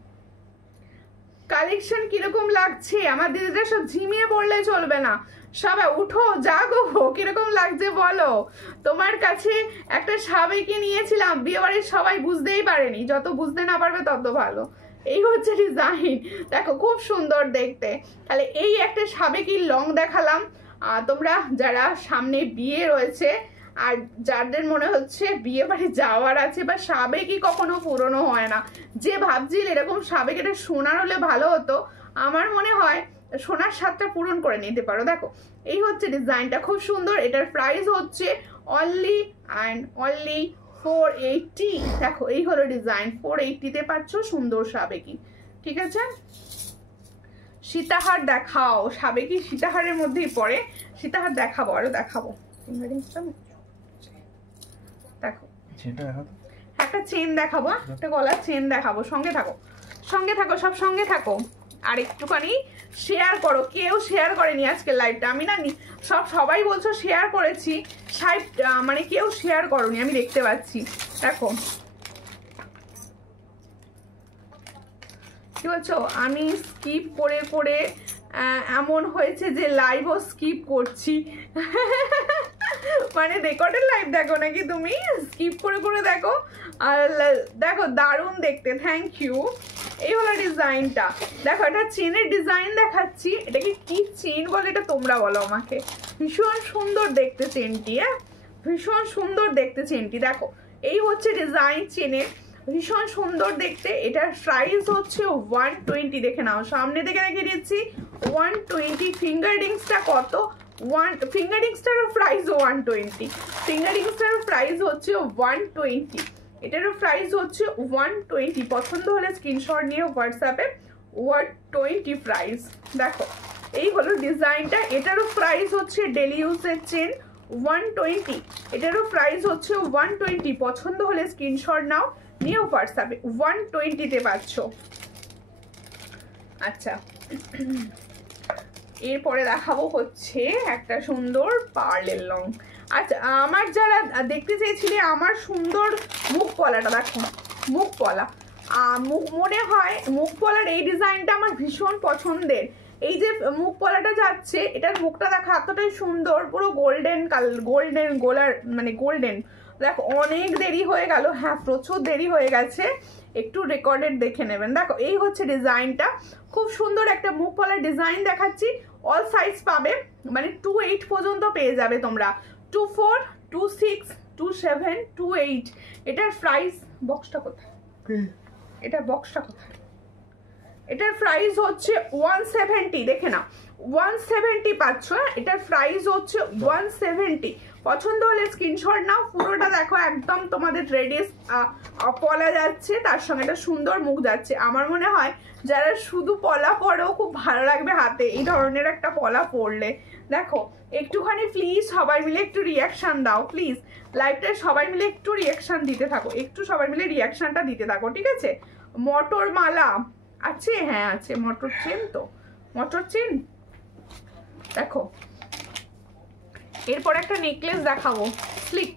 কালেকশন কিরকম লাগছে, আমার দিদিরা সব ঝিমিয়ে পড়লে চলবে না, সবাই উঠো জাগো, কিরকম লাগছে বলো। তোমার কাছে একটা সাবেকি নিয়েছিলাম, বিয়ে বাড়ির সবাই বুঝতেই পারেনি, যত বুঝতে না পারবে তত ভালো। এই হচ্ছে ডিজাইন, দেখো খুব সুন্দর দেখতে। তাহলে এই একটা সাবেকি লং দেখালাম। তোমরা যারা সামনে বিয়ে রয়েছে আর যাদের মনে হচ্ছে বিয়ে বাড়ি যাওয়ার আছে, বা সাবেকি কখনো পুরনো হয় না, যে ভাবছিল এরকম সাবেক এটা সোনার হলে ভালো হতো, আমার মনে হয় সোনার স্বাদটা পূরণ করে নিতে পারো। দেখো এই হচ্ছে ডিজাইনটা, খুব সুন্দর। এটার প্রাইস হচ্ছে অনলি অ্যান্ড অনলি 480। দেখো এই হলো ডিজাইন, 480-তে পাচ্ছ সুন্দর সাবেকি, ঠিক আছে। সীতাহার দেখাও, সাবেকি সীতাহারের মধ্যেই পড়ে, সীতাহার দেখাবো, আরো দেখাবো। দেখো একটা চেন দেখাবো, একটা গলার চেন দেখাবো, সঙ্গে থাকো, সঙ্গে থাকো, সব সঙ্গে থাকো। আর একটুখানি শেয়ার করো, কেউ শেয়ার করেনি আজকে লাইভটা। আমি না সবাই বলছো শেয়ার করেছি, মানে কেউ শেয়ার করোনি, আমি দেখতে পাচ্ছি। দেখো কি বলছো, আমি স্কিপ করে করে এমন হয়েছে যে লাইভও স্কিপ করছি। মানে রেকর্ডের লাইভ দেখো নাকি তুমি, স্কিপ করে করে দেখো? আর দেখো দারুণ দেখতে, থ্যাংক ইউ। এই হলো ডিজাইনটা, দেখো এটা চেনের ডিজাইন দেখাচ্ছি। এটাকে কি চেন বলে এটা তোমরা বলো আমাকে। ভীষণ সুন্দর দেখতে চেনটি, হ্যাঁ ভীষণ সুন্দর দেখতে চেনটি। দেখো এই হচ্ছে ডিজাইন চেনের, ভীষণ সুন্দর দেখতে। এটার প্রাইস হচ্ছে 120। দেখে নাও, সামনে থেকে রেখে দিচ্ছি 120। ফিঙ্গার রিংসটা কত? ফিঙ্গার রিংসটারও প্রাইস 120। ফিঙ্গার রিংসটারও প্রাইস হচ্ছে 120। এটারও প্রাইস হচ্ছে 120। পছন্দ হলে স্ক্রিনশট নিয়ে হোয়াটসঅ্যাপে 120 প্রাইস। দেখো এই হলো ডিজাইনটা। এটারও প্রাইস হচ্ছে ডেলি ইউজের চেন 120। এটারও প্রাইস হচ্ছে 120। পছন্দ হলে স্ক্রিনশট নাও, নিয়ে হোয়াটসঅ্যাপে 120-তে পাচ্ছ। আচ্ছা এরপরে দেখাবো হচ্ছে একটা সুন্দর পার্লের লং। আচ্ছা আমার যারা দেখতে চেয়েছিলে আমার সুন্দর মুখ পলাটা, দেখো মুখ পলা, মনে হয় মুখ পলার এই ডিজাইনটা আমার ভীষণ পছন্দের। এই যে মুখ পলাটা যাচ্ছে, এটার মুখটা দেখো এতটাই সুন্দর, পুরো গোল্ডেন গোলার মানে গোল্ডেন। দেখো অনেক দেরি হয়ে গেল, হ্যাঁ প্রচুর দেরি হয়ে গেছে, একটু রেকর্ডেড দেখে নেবেন। দেখো এই হচ্ছে ডিজাইনটা, খুব সুন্দর একটা মুখ পলার ডিজাইন দেখাচ্ছি। অল সাইজ পাবে, মানে 28 পর্যন্ত পেয়ে যাবে তোমরা, 24, 26, 27, 28। এটার প্রাইস, বক্সটা কোথায়, এটার বক্সটা কোথায়? এটার প্রাইস হচ্ছে 170। দেখে নাও 170 পাচ্ছ। এটার প্রাইস হচ্ছে 170। পছন্দ হলে স্ক্রিনশট নাও। পুরোটা দেখো একদম তোমাদের রেডিস পলা যাচ্ছে, তার সঙ্গে একটা সুন্দর মুখ যাচ্ছে। আমার মনে হয় যারা শুধু পলা পরেও খুব ভালো লাগবে হাতে এই ধরনের একটা পলা পরলে। দেখো একটুখানি প্লিজ সবাই মিলে একটু রিয়াকশান দাও, প্লিজ লাইভটায় সবাই মিলে একটু রিয়াকশান দিতে থাকো, একটু সবাই মিলে রিয়াকশানটা দিতে থাকো, ঠিক আছে? মটর মালা আছে, হ্যাঁ আছে। মটর চেন, তো মটর চেন। দেখো এরপর একটা নেকলেস দেখাবো, স্লিক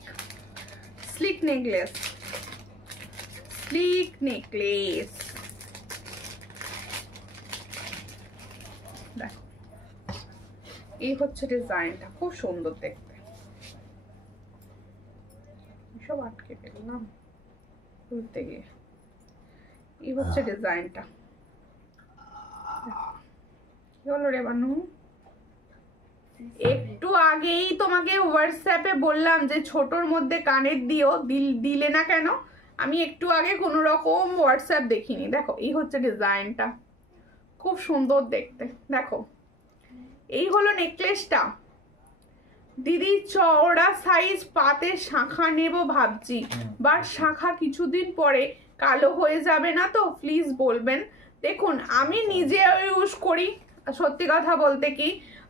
নেকলেস, স্লিক নেকলেস। দেখো এই হচ্ছে ডিজাইনটা, খুব সুন্দর দেখতে। সব আটকে পেলাম ঘুরতে গিয়ে। এই হচ্ছে ডিজাইনটা। কি হলো রে বানু? একটু আগেই তোমাকে হোয়াটসঅ্যাপে বললাম যে ছোটর মধ্যে কানের দিও, দিলে না কেন? আমি একটু আগে কোনো রকম হোয়াটসঅ্যাপ দেখিনি। দেখো এই হচ্ছে ডিজাইনটা, খুব সুন্দর দেখতে। দেখো এই হলো নেকলেসটা। দিদি চওড়া সাইজ পাতে শাঁখা নেব ভাবছি, বাট শাঁখা কিছুদিন পরে কালো হয়ে যাবে না তো? প্লিজ বলবেন। দেখুন আমি নিজে ইউজ করি, সত্যি কথা বলতে কি,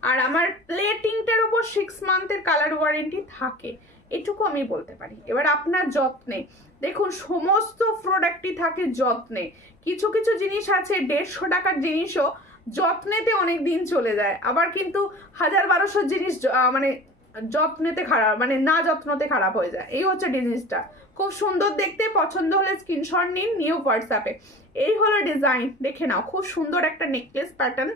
আর আমার প্লেটিংটার উপর 6 মান্থের কালার ওয়ারেন্টি থাকে, এটুকু আমি বলতে পারি। এবার আপনার যত্নে দেখুন, সমস্ত প্রোডাক্টই থাকে যত্নে। কিছু কিছু জিনিস আছে 150 টাকার জিনিসও যত্নেতে অনেক দিন চলে যায়, আবার কিন্তু 1000-1200 জিনিস মানে যত্নেতে খারাপ, মানে না যত্নতে খারাপ হয়ে যায়। এই হচ্ছে জিনিসটা, খুব সুন্দর দেখতে। পছন্দ হলে স্ক্রিনশট নিন, নিউ হোয়াটসঅ্যাপে। এই হলো ডিজাইন, দেখে নাও খুব সুন্দর একটা নেকলেস প্যাটার্ন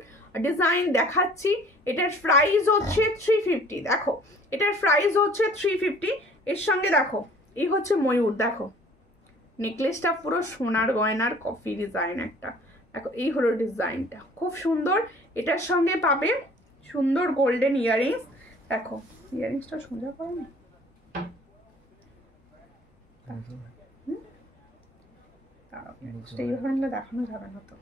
ডিজাইন দেখাচ্ছি। এটার প্রাইস হচ্ছে 350। দেখো এটার প্রাইস হচ্ছে 350। এর সঙ্গে দেখো এই হচ্ছে ময়ূর, দেখো নেকলেসটা পুরো সোনার গয়নার কফি ডিজাইন একটা। দেখো এই হলো ডিজাইনটা, খুব সুন্দর। এটার সঙ্গে পাবে সুন্দর গোল্ডেন ইয়াররিংস। দেখো ইয়াররিংসটা সোজা করো না, দেখানো যাবে না তো।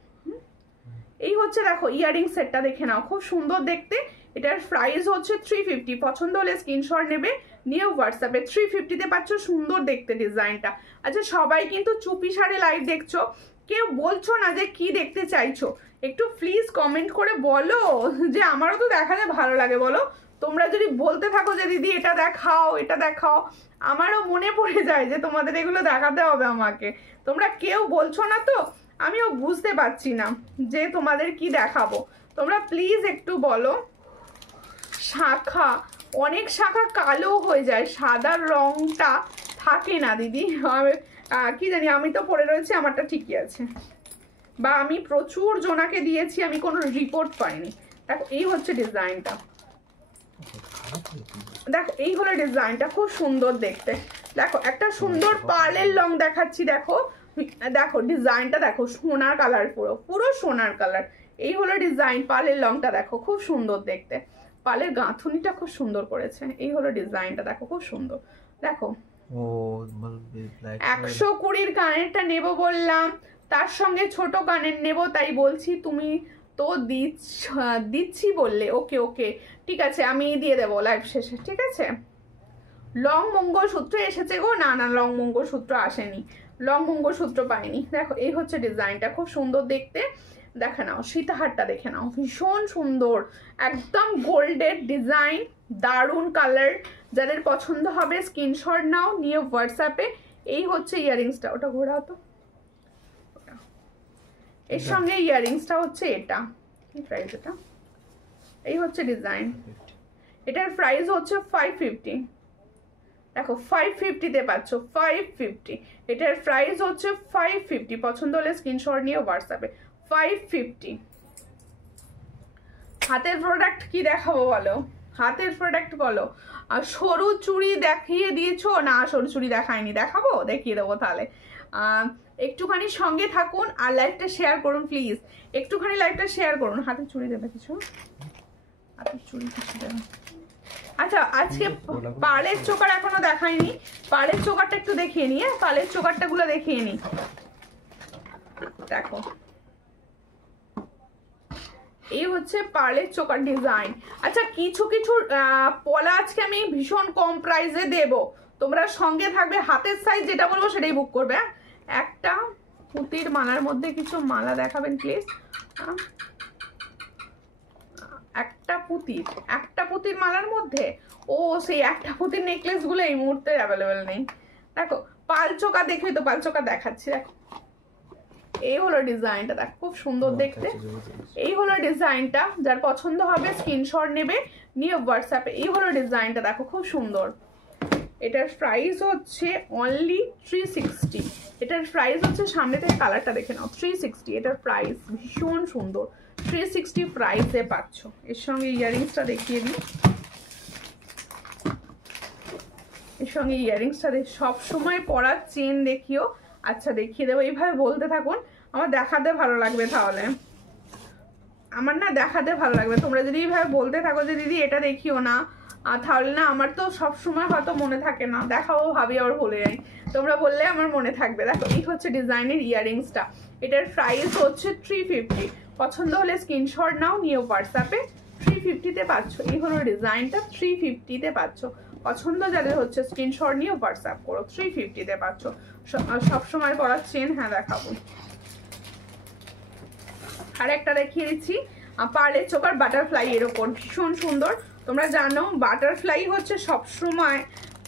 এই হচ্ছে দেখো ইয়াররিং সেটটা, দেখে নাও খুব সুন্দর দেখতে। এটার প্রাইস হচ্ছে 350। পছন্দ হলে স্ক্রিনশট নেবে, নিয়ে হোয়াটসঅ্যাপে 350-তে পাচ্ছ। সুন্দর দেখতে ডিজাইনটা। আচ্ছা সবাই কিন্তু চুপি সারে লাইভ দেখছো, কেউ বলছো না যে কি দেখতে চাইছো, একটু প্লিজ কমেন্ট করে বলো, যে আমারও তো দেখালে ভালো লাগে। বলো তোমরা যদি বলতে থাকো যে দিদি এটা দেখাও এটা দেখাও, আমারও মনে পড়ে যায় যে তোমাদের এগুলো দেখাতে হবে আমাকে। তোমরা কেউ বলছো না তো, আমিও বুঝতে পারছি না যে তোমাদের কি দেখাবো। তোমরা প্লিজ একটু বলো। শাখা, অনেক শাখা কালো হয়ে যায়, সাদার রংটা থাকে না দিদি। কি জানি, আমি তো পরে রয়েছি, আমারটা ঠিকই আছে, বা আমি প্রচুর জনাকে দিয়েছি, আমি কোনো রিপোর্ট পাইনি। দেখো এই হচ্ছে ডিজাইনটা, দেখো এই হলো ডিজাইনটা, খুব সুন্দর দেখতে। দেখো একটা সুন্দর পার্লের লং দেখাচ্ছি, দেখো দেখো ডিজাইনটা দেখো, সোনার কালার, পুরো পুরো সোনার কালার। এই হলো ডিজাইন, পার্লের লংটা দেখো খুব সুন্দর দেখতে, পার্লের গাঁথুনিটা খুব সুন্দর করেছে। এই হলো ডিজাইনটা দেখো, খুব সুন্দর। দেখো 120 কানেরটা নেব বললাম, তার সঙ্গে ছোট কানের নেব, তাই বলছি তুমি তো দিচ্ছি বললে। ওকে ওকে ঠিক আছে, আমি দিয়ে দেবো লাইভ শেষে, ঠিক আছে। লং মঙ্গলসূত্র এসেছে গো, না না লং মঙ্গলসূত্র আসেনি, লং মঙ্গলসূত্র পাইনি। দেখো এই হচ্ছে ডিজাইনটা, খুব সুন্দর দেখতে। দেখে নাও সীতাহারটা, দেখে নাও ভীষণ সুন্দর, একদম গোল্ডের ডিজাইন, দারুণ কালার। যাদের পছন্দ হবে স্ক্রিনশট নাও, নিয়ে হোয়াটসঅ্যাপে। এই হচ্ছে ইয়ারিংসটা, ওটা ঘোরাও তো, এর সঙ্গে ইয়ারিংসটা হচ্ছে এটা। কি প্রাইস এটা? এই হচ্ছে ডিজাইন, এটার প্রাইস হচ্ছে 550। দেখো 550-তে পাচ্ছ, 550। এটার প্রাইস হচ্ছে 550। পছন্দ হলে স্ক্রিনশট নিয়ে হোয়াটসঅ্যাপে। 550। হাতের প্রোডাক্ট কি দেখাবো বলো, হাতের প্রোডাক্ট বলো। আর সরু চুড়ি দেখিয়ে দিয়েছো না? সরু চুড়ি দেখায়নি, দেখাবো, দেখিয়ে দেবো তাহলে। একটুখানি সঙ্গে থাকুন আর লাইভটা শেয়ার করুন প্লিজ, একটুখানি লাইভটা শেয়ার করুন। হাতের চুড়ি দেবে কিছু? হাতের চুড়ি কিছু দেবে? আচ্ছা আজকে পাড়ের চোকার এখনো দেখায়নি, পাড়ের চোকারটা একটু দেখিয়ে নি, পাড়ের চোকারটা গুলো দেখিয়ে নি। দেখো এই হচ্ছে পার্লের চোকার ডিজাইন। আচ্ছা কিছু কিছু পলা আজকে আমি ভীষণ কম প্রাইসে দেব, তোমরা সঙ্গে থাকবে। হাতের সাইজ যেটা বলবো সেটাই বুক করবে। একটা পুঁতির মালার মধ্যে কিছু মালা দেখাবেন প্লিজ। একটা পুঁতির মালার মধ্যে, ও সেই একটা পুঁতির নেকলেস গুলো এই মুহূর্তে অ্যাভেলেবেল নেই। দেখো পালচোকা, দেখে তো পালচোকা দেখাচ্ছি। দেখো এই হলো ডিজাইনটা, দেখো খুব সুন্দর দেখতে। এই হলো ডিজাইনটা, যার পছন্দ হবে স্ক্রিনশট নেবে, নিয়ে হোয়াটসঅ্যাপে। এই হলো ডিজাইনটা, দেখো খুব সুন্দর। এটার প্রাইস হচ্ছে অনলি 360। এটার প্রাইস হচ্ছে, সামনে থেকে কালারটা দেখে নাও, 360 এটার প্রাইস। ভীষণ সুন্দর, 360 প্রাইসে পাচ্ছ। এর সঙ্গে ইয়ারিংসটা দেখিয়ে দিই, এর সঙ্গে ইয়ারিংসটা সব সময় পরার চেন দেখিও। আচ্ছা দেখিয়ে দেবো, এইভাবে বলতে থাকুন, আমার দেখাতে ভালো লাগবে। তাহলে আমার না দেখাতে ভালো লাগবে, তোমরা যদি এইভাবে বলতে থাকো যে দিদি এটা দেখিও না, তাহলে না আমার তো সব সময় হয়তো মনে থাকে না, দেখাবো ভাবি আবার ভুলে যাই। তোমরা বললে আমার মনে থাকবে। দেখো এই হচ্ছে ডিজাইনের ইয়ারিংসটা, এটার প্রাইস হচ্ছে 350। পছন্দ হলে স্ক্রিনশট নাও, নিয়ে হোয়াটসঅ্যাপে। 350-তে পাচ্ছ। এই হলো ডিজাইনটা, 350-তে পাচ্ছ। পছন্দ যাদের হচ্ছে স্ক্রিনশট নিয়ে হোয়াটসঅ্যাপ করো। 350-তে পাচ্ছ। সবসময় পরার চেন, হ্যাঁ দেখাবো। আর একটা দেখিয়ে দিচ্ছি, পার্লের চোকার বাটারফ্লাই এর ওপর, ভীষণ সুন্দর। তোমরা জানো বাটারফ্লাই হচ্ছে সবসময়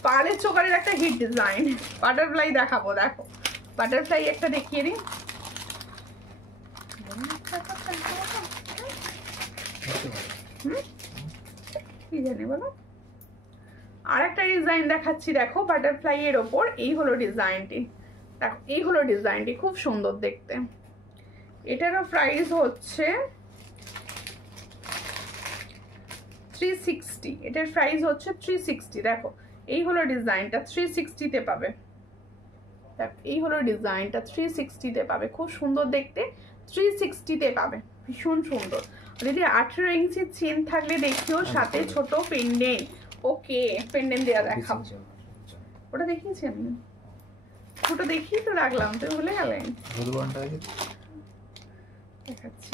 পার্লের চোকারের একটা হিট ডিজাইন। বাটারফ্লাই দেখাবো, দেখো বাটারফ্লাই একটা দেখিয়ে দিই। কি জানি বলো, আর একটা ডিজাইন দেখাচ্ছি, দেখো বাটারফ্লাই এর ওপর। এই হলো ডিজাইনটি, দেখো এই হলো ডিজাইনটি, খুব সুন্দর দেখতে। এটারও প্রাইস হচ্ছে 360। এটার প্রাইস হচ্ছে 360। দেখো এই হলো ডিজাইনটা, 360-তে পাবে। দেখো এই হলো ডিজাইনটা, 360-তে পাবে, খুব সুন্দর দেখতে। 360-তে পাবে, ভীষণ সুন্দর। যদি 18 ইঞ্চির চেন থাকলে দেখিও, সাথে ছোট পেন্ডেন্ট। ওকে পেন্ডেন্ট দেওয়া দেখাবো, ওটা দেখিয়েছি আমি, ওটা দেখিয়ে তো রাখলাম, তো ভুলে গেলেন। দেখাচ্ছি,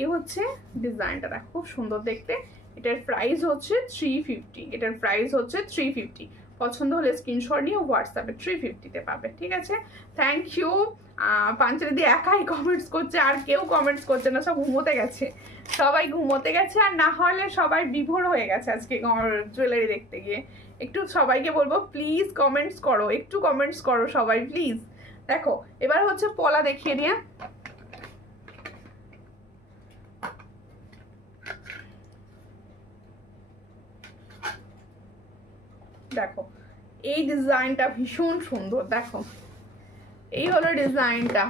এই হচ্ছে ডিজাইনটা, দেখো খুব সুন্দর দেখতে। এটার প্রাইস হচ্ছে 350। এটার প্রাইস হচ্ছে 350। পছন্দ হলে স্ক্রিনশট নিয়ে হোয়াটসঅ্যাপে 350-তে পাবে, ঠিক আছে। Thank you. পাঞ্চালি একাই কমেন্টস করছে, আর কেউ কমেন্টস করছে না, সব ঘুমোতে গেছে, সবাই ঘুমোতে গেছে। আর না হলে সবাই বিভোর হয়ে গেছে আজকে জুয়েলারি দেখতে গিয়ে। একটু সবাইকে বলবো প্লিজ কমেন্টস করো, একটু কমেন্টস করো সবাই প্লিজ। দেখো এবার হচ্ছে পলা দেখিয়ে দিয়ে, দেখো এই ডিজাইনটা ভীষণ সুন্দর। দেখো এই হলো ডিজাইনটা,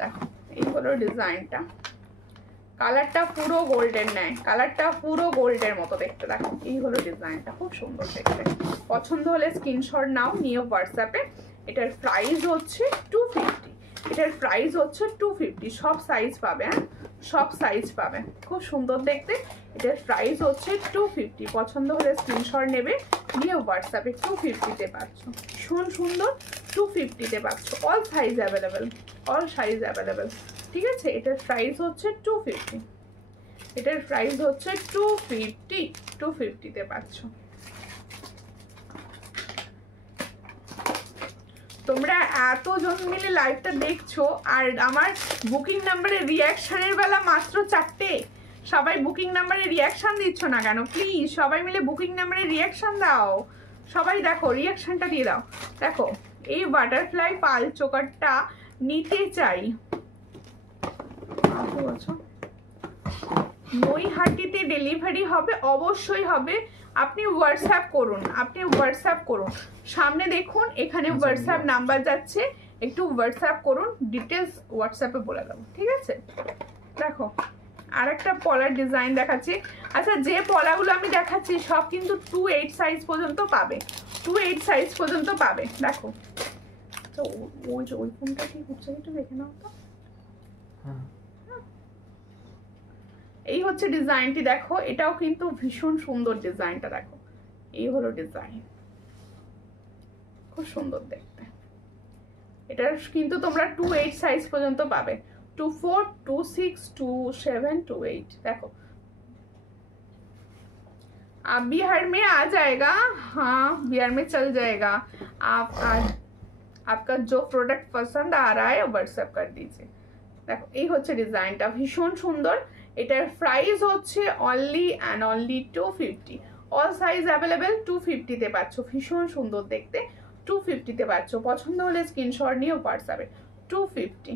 দেখো এই হলো ডিজাইনটা, কালারটা পুরো গোল্ডের নেয়, কালারটা পুরো গোল্ডের মতো দেখতে। দেখো এই হলো ডিজাইনটা, খুব সুন্দর দেখতে। পছন্দ হলে স্ক্রিনশট নাও, নিও হোয়াটসঅ্যাপে। এটার প্রাইস হচ্ছে 250, এটার প্রাইস হচ্ছে 250। সব সাইজ পাবে, হ্যাঁ সব সাইজ পাবে, খুব সুন্দর দেখতে। এটার প্রাইস হচ্ছে 250। পছন্দ হলে স্ক্রিনশট নেবে, নিয়ে হোয়াটসঅ্যাপে 250-তে পাচ্ছ। ভীষণ সুন্দর, 250-তে পাচ্ছ। All size available, all size available, ঠিক আছে। এটার প্রাইস হচ্ছে 250, এটার প্রাইস হচ্ছে 250, 250-তে পাচ্ছ। তোমরা এতজন মিলে লাইভটা দেখছো, আর আমার বুকিং নাম্বারের রিয়াকশনের বেলা মাত্র 4টে। সবাই বুকিং নাম্বারে রিয়াকশন দিচ্ছ না কেন? প্লিজ সবাই মিলে বুকিং নাম্বারে রিয়াকশন দাও। সবাই দেখো রিয়াকশনটা দিয়ে দাও। দেখো এই বাটারফ্লাই পাল চোকারটা নিতে চাই, নৈহাটিতে ডেলিভারি হবে? অবশ্যই হবে। আপনি হোয়াটসঅ্যাপ করুন, আপনি হোয়াটসঅ্যাপ করুন। সামনে দেখুন এখানে হোয়াটসঅ্যাপ নাম্বার যাচ্ছে, একটু হোয়াটসঅ্যাপ করুন, ডিটেলস হোয়াটসঅ্যাপে বলে দেবো, ঠিক আছে। দেখো আর একটা পলার ডিজাইন দেখাচ্ছি। আচ্ছা যে পলাগুলো আমি দেখাচ্ছি সব কিন্তু 2-8 সাইজ পর্যন্ত পাবে, 2-8 সাইজ পর্যন্ত পাবে। দেখো তো ওই ফোনটা কি হচ্ছে একটু দেখে নাও তো। এই হচ্ছে ডিজাইনটি, দেখো এটাও কিন্তু ভীষণ সুন্দর ডিজাইনটা। দেখো এই হলো ডিজাইন, খুব সুন্দর দেখতে। এটা কিন্তু তোমরা 2-8 সাইজ পর্যন্ত পাবে, 2-4, 2-6, 2-7, 2-8। देखो आप बिहार में आ जाएगा, हाँ बिहार में चल जाएगा। आपका जो प्रोडक्ट पसंद आ रहा है व्हाट्सएप कर दीजिए। देखो এই হচ্ছে ডিজাইনটা, ভীষণ সুন্দর। এটার প্রাইস হচ্ছে only and only 250। All size available, 250-তে পাচ্ছ। ভীষণ সুন্দর দেখতে, 250-তে পাচ্ছ। পছন্দ হলে স্ক্রিনশট নিয়ে হোয়াটসঅ্যাপে 250।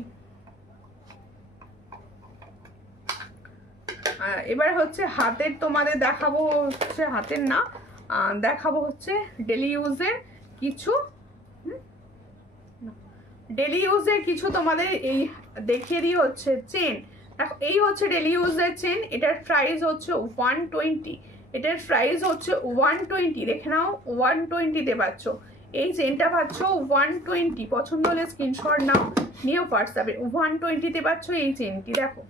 এবার হচ্ছে হাতের তোমাদের দেখাবো, হচ্ছে হাতের না দেখাবো হচ্ছে ডেলি ইউজের কিছু, ডেলি ইউজের কিছু তোমাদের এই দেখিয়ে দিই হচ্ছে চেন। দেখো এই হচ্ছে ডেলি ইউজের চেন, এটার প্রাইস হচ্ছে 120, এটার প্রাইস হচ্ছে 120। দেখে নাও 120-তে পাচ্ছ। এই চেনটা পাচ্ছ 120। পছন্দ হলে স্ক্রিনশট নাও, নিয়ে হোয়াটসঅ্যাপে 120-তে পাচ্ছ এই চেনটি। দেখো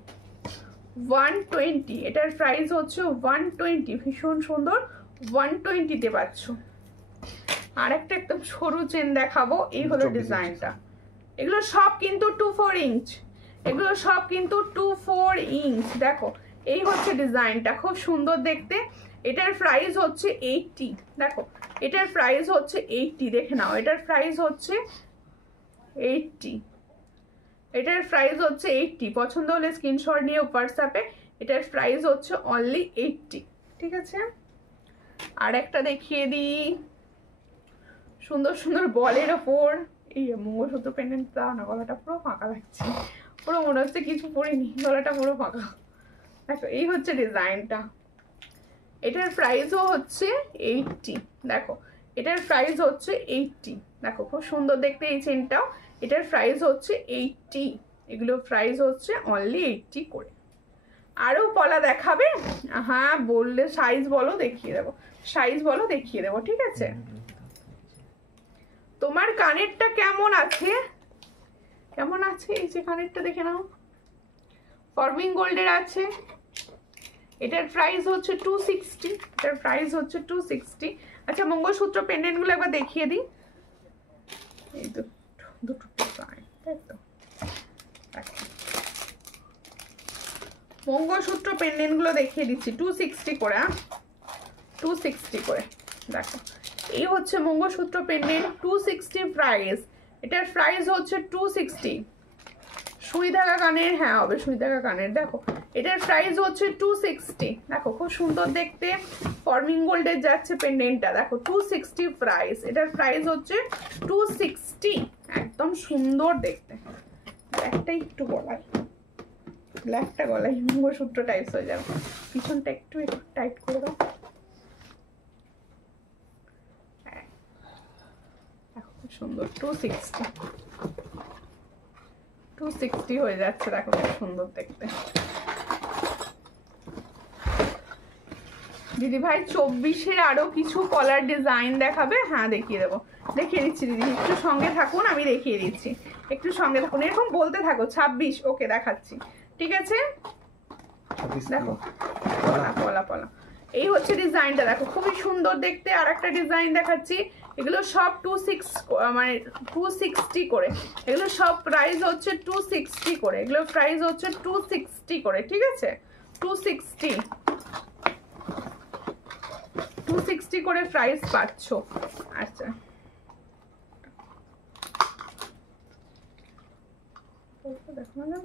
120, এটার প্রাইস হচ্ছে 120। ভীষণ সুন্দর, 120-তে পাচ্ছ। আর একটা একদম সরু চেন দেখাবো, এই হলো ডিজাইনটা। এগুলো সব কিন্তু 2-4 ইঞ্চ, এগুলো সব কিন্তু 2-4 ইঞ্চ। দেখো এই হচ্ছে ডিজাইনটা, খুব সুন্দর দেখতে। এটার প্রাইস হচ্ছে 80। দেখো এটার প্রাইস হচ্ছে 80, দেখে নাও এটার প্রাইস হচ্ছে 80, এটার প্রাইস হচ্ছে 80। পছন্দ হলে স্ক্রিনশট নিয়ে হোয়াটসঅ্যাপে, এটার প্রাইস হচ্ছে অনলি 80, ঠিক আছে। আর একটা দেখিয়ে দিই, সুন্দর সুন্দর বলের ওপর এই মঙ্গলসূত্র পেন্ডেন্ট দাও না, গলাটা পুরো ফাঁকা লাগছে, পুরো মনে হচ্ছে কিছু পরিনি, গলাটা পুরো ফাঁকা। দেখো এই হচ্ছে ডিজাইনটা, এটার প্রাইসও হচ্ছে 80। দেখো এটার প্রাইস হচ্ছে 80। দেখো খুব সুন্দর দেখতে এই চেনটাও, এটার প্রাইস হচ্ছে 80। এগুলো প্রাইস হচ্ছে অনলি 80 করে। আরও পলা দেখাবে? হ্যাঁ বললে সাইজ বলো দেখিয়ে দেবো, সাইজ বলো দেখিয়ে দেবো, ঠিক আছে। তোমার কানেরটা কেমন আছে, কেমন আছে? এই যে কানেরটা দেখে নাও, ফর্মিং গোল্ডের আছে। এটার প্রাইস হচ্ছে 260, এটার প্রাইস হচ্ছে 260। আচ্ছা মঙ্গলসূত্র পেন্ডেন্টগুলো একবার দেখিয়ে দিই। এই দুটো ডিজাইন, তাই তো। মঙ্গলসূত্র পেন্ডেন্টগুলো দেখিয়ে দিচ্ছি 260 করে, 260 করে। দেখো এই হচ্ছে মঙ্গলসূত্র পেন্ডেন্ট, 260 প্রাইস। এটার প্রাইস হচ্ছে 260। সুই ধাগা কানের, হ্যাঁ হবে সুই ধাগা কানের। দেখো এটার প্রাইস হচ্ছে 260। দেখো খুব সুন্দর দেখতে, ফর্মিং গোল্ডের যাচ্ছে পেন্ডেন্টটা, দেখো 260 প্রাইস। এটার প্রাইস হচ্ছে 260, একদম সুন্দর দেখতে। ব্ল্যাকটা একটু গলায়, ব্ল্যাকটা গলায় মঙ্গলসূত্র টাইপস হয়ে যাবে, পিছনটা একটু টাইট করে দাও। দেখো খুব সুন্দর, 260 হয়ে যাচ্ছে, দেখো খুব সুন্দর দেখতে। দিদি ভাই 24-এ আরো কিছু কলার ডিজাইন দেখাবে? হ্যাঁ দেখিয়ে দেবো, দেখিয়ে দিচ্ছি দিদি, একটু সঙ্গে থাকুন, আমি দেখিয়ে দিচ্ছি, একটু সঙ্গে থাকুন, এরকম বলতে থাকো। 26, ওকে দেখাচ্ছি, ঠিক আছে। দেখো পলা পলা, এই হচ্ছে ডিজাইনটা, দেখো খুবই সুন্দর দেখতে। আর একটা ডিজাইন দেখাচ্ছি, এগুলো সব 260 করে, এগুলো সব প্রাইস হচ্ছে 260 করে, এগুলো প্রাইস হচ্ছে 260 করে, ঠিক আছে। 260 করে প্রাইস পাচ্ছ। আচ্ছা দেখো না,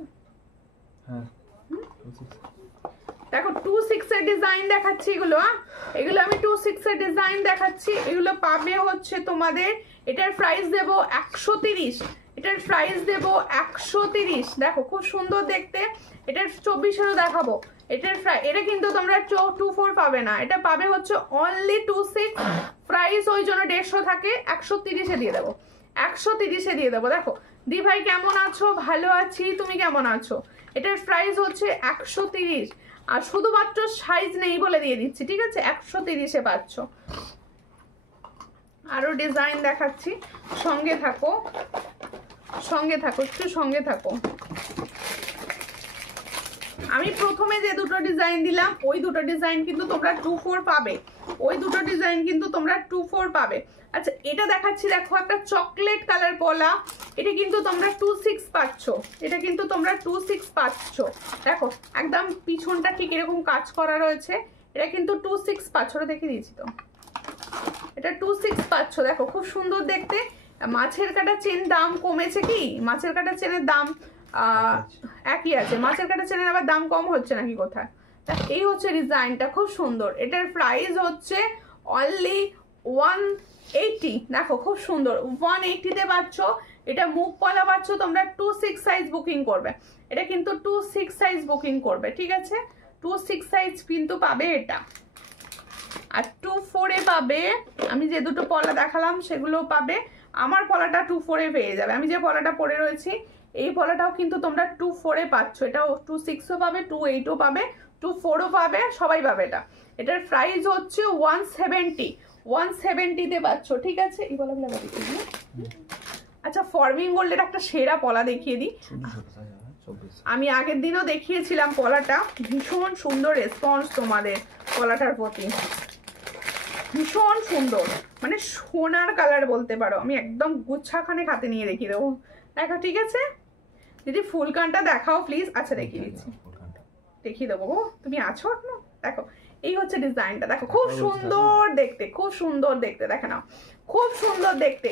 হ্যাঁ দেখো 26 এর ডিজাইন দেখাচ্ছি, এগুলো আমি 26 এর ডিজাইন দেখাচ্ছি। এগুলো পাবে হচ্ছে তোমাদের, এটার প্রাইস দেব 130, এটার প্রাইস দেব 130। দেখো খুব সুন্দর দেখতে, এটার 24-এরও দেখাবো। এটা কিন্তু তোমরা 24 পাবে না, এটা পাবে হচ্ছে অনলি 26 প্রাইস, ওই জন্য 150 থাকে, 130-এ দিয়ে দেবো, 130-এ দিয়ে দেবো। দেখো দি ভাই কেমন আছো? ভালো আছি, তুমি কেমন আছো? এটার প্রাইস হচ্ছে 130, আর শুধুমাত্র সাইজ নেই বলে দিয়ে দিচ্ছি, ঠিক আছে। 130-এ পাচ্ছ। আরো ডিজাইন দেখাচ্ছি, সঙ্গে থাকো, সঙ্গে থাকো, একটু সঙ্গে থাকো। আমি প্রথমে যে দুটো ডিজাইন দিলাম, ওই দুটো ডিজাইন কিন্তু তোমরা 24 পাবে, ওই দুটো ডিজাইন কিন্তু তোমরা 24 পাবে। আচ্ছা এটা দেখাচ্ছি, দেখো একটা চকলেট কালার পলা, এটা কিন্তু তোমরা 26 পাচ্ছ, এটা কিন্তু তোমরা 26 পাচ্ছ। দেখো একদম পিছনটা ঠিক এরকম কাজ করা রয়েছে, এটা কিন্তু 26 পাচ্ছ, ওটা দেখে দিয়েছি তো, এটা 26 পাচ্ছ। দেখো খুব সুন্দর দেখতে। মাছের কাটা চেন দাম কমেছে কি? মাছের কাটা চেনের দাম একই আছে, মাছের কাটা চেনের আবার দাম কম হচ্ছে নাকি কোথায়? এই হচ্ছে ডিজাইনটা, খুব সুন্দর। এটার প্রাইস হচ্ছে অনলি 180। দেখো খুব সুন্দর, 180-তে পাচ্ছ। এটা মুখ পলা পাচ্ছ তোমরা 26 সাইজ বুকিং করবে, এটা কিন্তু 26 সাইজ বুকিং করবে, ঠিক আছে। 26 সাইজ কিন্তু পাবে এটা। আর 24-এ পাবে, আমি যে দুটো পলা দেখালাম সেগুলো পাবে। আমার পলাটা 24-এ পেয়ে যাবে, আমি যে পলাটা পরে রয়েছি এই পলাটাও কিন্তু তোমরা 24-এ পাচ্ছ। এটাও 26ও পাবে, 28ও পাবে, 24ও পাবে, সবাই পাবে এটা। এটার প্রাইস হচ্ছে 170, 170-তে পাচ্ছ, ঠিক আছে। এই পলাগুলো দেখিয়ে। আচ্ছা ফর্মিং গোল্ডের একটা সেরা পলা দেখিয়ে দিই, আমি আগের দিনও দেখিয়েছিলাম পলাটা, ভীষণ সুন্দর রেসপন্স তোমাদের পলাটার প্রতি, ভীষণ সুন্দর, মানে সোনার কালার বলতে পারো। আমি একদম গুচ্ছাখানে হাতে নিয়ে দেখিয়ে দেবো, দেখো ঠিক আছে। দিদি ফুলকানটা দেখাও প্লিজ। আচ্ছা দেখিয়ে দিচ্ছি, দেখিয়ে দেবো, তুমি আছো এখনো। দেখো এই হচ্ছে ডিজাইনটা, দেখো খুব সুন্দর দেখতে, খুব সুন্দর দেখতে, দেখে নাও খুব সুন্দর দেখতে।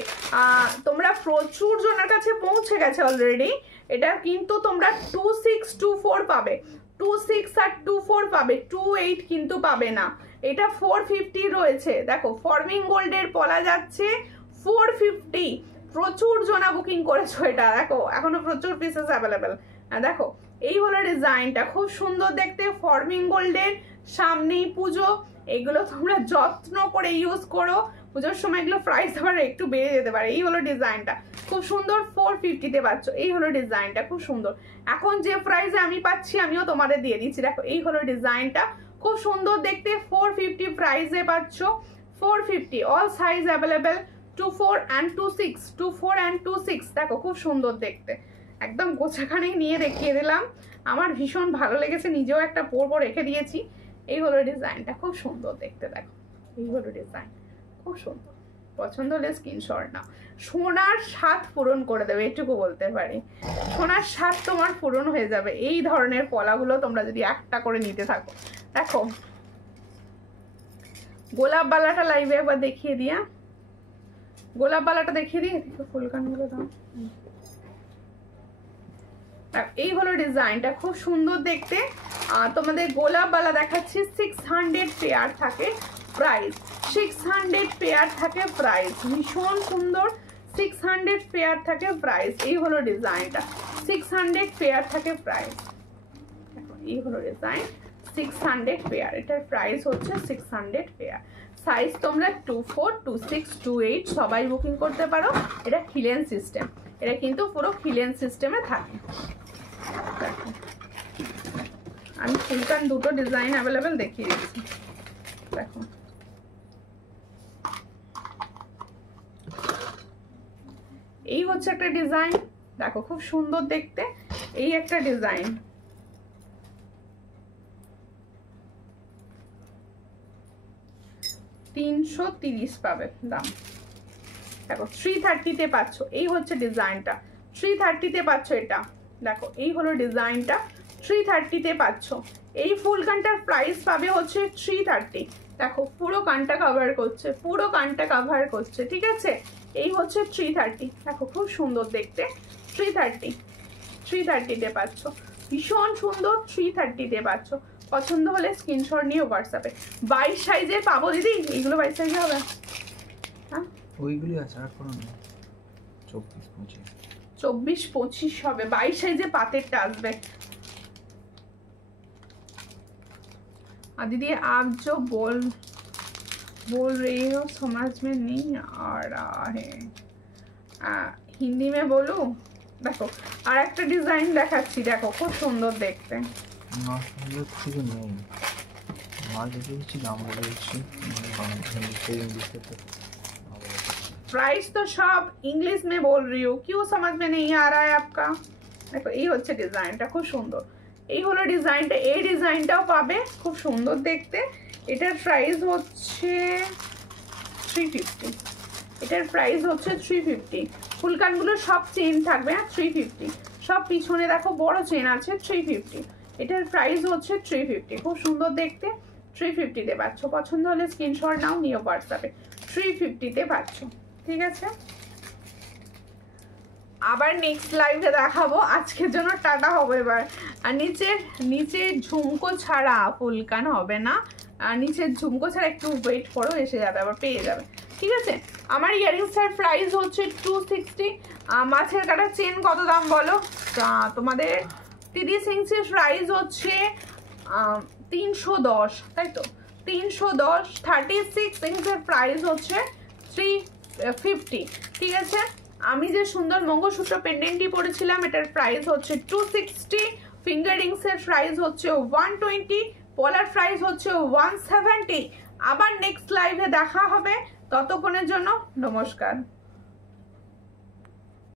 তোমরা প্রচুর জনের কাছে পৌঁছে গেছে অলরেডি। এটা কিন্তু তোমরা 2624 পাবে, 26 আর 24 পাবে, 28 কিন্তু পাবে না। এটা 450 রয়েছে। দেখো ফর্মিং গোল্ডের পলা যাচ্ছে 450, প্রচুর জনা বুকিং করেছো এটা, দেখো এখনো প্রচুর পিসেস অ্যাভেলেবেল। দেখো এই হলো ডিজাইনটা, খুব সুন্দর দেখতে, ফর্মিং গোল্ডের। সামনেই পুজো, এগুলো তোমরা যত্ন করে ইউজ করো, পুজোর সময় এগুলো প্রাইস আবার একটু বেড়ে যেতে পারে। এই হলো ডিজাইনটা, খুব সুন্দর, 450-তে পাচ্ছ। এই হলো ডিজাইনটা, খুব সুন্দর। এখন যে প্রাইসে আমি পাচ্ছি আমিও তোমাদের দিয়ে দিচ্ছি। দেখো এই হলো ডিজাইনটা, খুব সুন্দর দেখতে, 450 প্রাইসে পাচ্ছ, 450। All size available, 24 and 26, 24 and 26। দেখো খুব সুন্দর দেখতে, একদম গোছাখানে নিয়ে দেখিয়ে দিলাম, আমার ভীষণ ভালো লেগেছে, নিজেও একটা পরবো রেখে দিয়েছি। এই হলো ডিজাইনটা, খুব সুন্দর দেখতে, দেখো এই হলো ডিজাইন, খুব সুন্দর। পছন্দ হলে স্ক্রিনশট নাও। সোনার স্বাদ পূরণ করে দেবে, এটুকু বলতে পারি, সোনার স্বাদ তোমার পূরণ হয়ে যাবে এই ধরনের পলাগুলো তোমরা যদি একটা করে নিতে থাকো। দেখো গোলাপ বালাটা লাইভে একবার দেখিয়ে দিয়া, গোলাপ বালাটা দেখিয়ে দিই, ফুলকানগুলো দাও। এই হলো ডিজাইনটা, খুব সুন্দর দেখতে। তোমাদের গোলাপওয়ালা দেখাচ্ছি 600 পেয়ার থাকে প্রাইস, 600 পেয়ার থাকে প্রাইস, ভীষণ সুন্দর 600 পেয়ার থাকে প্রাইস। এই হলো ডিজাইনটা, 600 পেয়ার থাকে প্রাইস। দেখো এই হলো ডিজাইন 600 পেয়ার, এটার প্রাইস হচ্ছে 600 পেয়ার। সাইজ তোমরা 24, 26, 28 সবাই বুকিং করতে পারো। এটা খিলেন সিস্টেম, এটা কিন্তু পুরো খিলেন সিস্টেমে থাকে। দেখো আমি ফুলকান দুটো ডিজাইন অ্যাভেলেবেল দেখিয়ে দিচ্ছি। দেখো এই হচ্ছে একটা ডিজাইন, দেখো খুব সুন্দর দেখতে। এই একটা ডিজাইন, $330 পাবে দাম। দেখো 330-তে পাচ্ছ। এই হচ্ছে ডিজাইনটা, 330-তে পাচ্ছ এটা। দেখো এই হলো ডিজাইনটা, 330-তে পাচ্ছ। এই ফুল কানটার প্রাইস পাবে হচ্ছে 330। দেখো পুরো কানটা কভার করছে, পুরো কানটা কভার করছে, ঠিক আছে। এই হচ্ছে 330। দেখো খুব সুন্দর দেখতে, 330-তে পাচ্ছ, ভীষণ সুন্দর 330-তে পাচ্ছ। পছন্দ হলে স্ক্রিনশট নিয়ে হোয়াটসঅ্যাপে। 22 সাইজে পাবো দিদি? এইগুলো 22 সাইজে হবে? হ্যাঁ ওইগুলি আছে, আর কোনো নেই। 24, 25 হবে, 22 সাইজে পাতেরটা আসবে। दीदी आप जो बोल रही हो समझ में नहीं आ रहा है, हिंदी में बोलूं? देखो और एक डिजाइन দেখাচ্ছি, দেখো খুব সুন্দর দেখতে। না সুন্দর কিছু নেই, মাল দেখেছি, দাম বলেছি, प्राइस तो सब इंग्लिश में बोल रही हूँ, क्यों समझ में नहीं आ रहा है आपका? देखो এই হচ্ছে ডিজাইনটা, খুব সুন্দর। এই হলো ডিজাইনটা, এই ডিজাইনটাও পাবে, খুব সুন্দর দেখতে। এটার প্রাইস হচ্ছে 350, এটার প্রাইস হচ্ছে 350। ফুলকানগুলো সব চেন থাকবে, 350 সব পিছনে দেখো বড় চেন আছে, 350। এটার প্রাইস হচ্ছে 350, খুব সুন্দর দেখতে। 350-তে পাচ্ছ। পছন্দ হলে স্ক্রিনশট নাও, নিও হোয়াটসঅ্যাপে। 350-তে পাচ্ছ, ঠিক আছে। আবার নেক্সট লাইভে দেখাবো, আজকের জন্য টাটা হবে এবার। আর নিচে ঝুমকো ছাড়া ফুলকান হবে না, আর নিচের ঝুমকো ছাড়া একটু ওয়েট করো, এসে যাবে, আবার পেয়ে যাবে, ঠিক আছে। আমার ইয়ারিংসটার প্রাইস হচ্ছে 260। মাছের কাটা চেন কত দাম বলো? তোমাদের 30 ইঞ্চির প্রাইস হচ্ছে 310, তাই তো? 310। 36 ইঞ্চের প্রাইস হচ্ছে 350, ঠিক আছে। আমি যে সুন্দর মঙ্গলসূত্র পেন্ডেন্টটি পরেছিলাম, এটার প্রাইস হচ্ছে 260। ফিঙ্গার রিংসের প্রাইস হচ্ছে 120, পলার প্রাইস হচ্ছে 170। আবার নেক্সট লাইভে দেখা হবে, ততক্ষণের জন্য নমস্কার।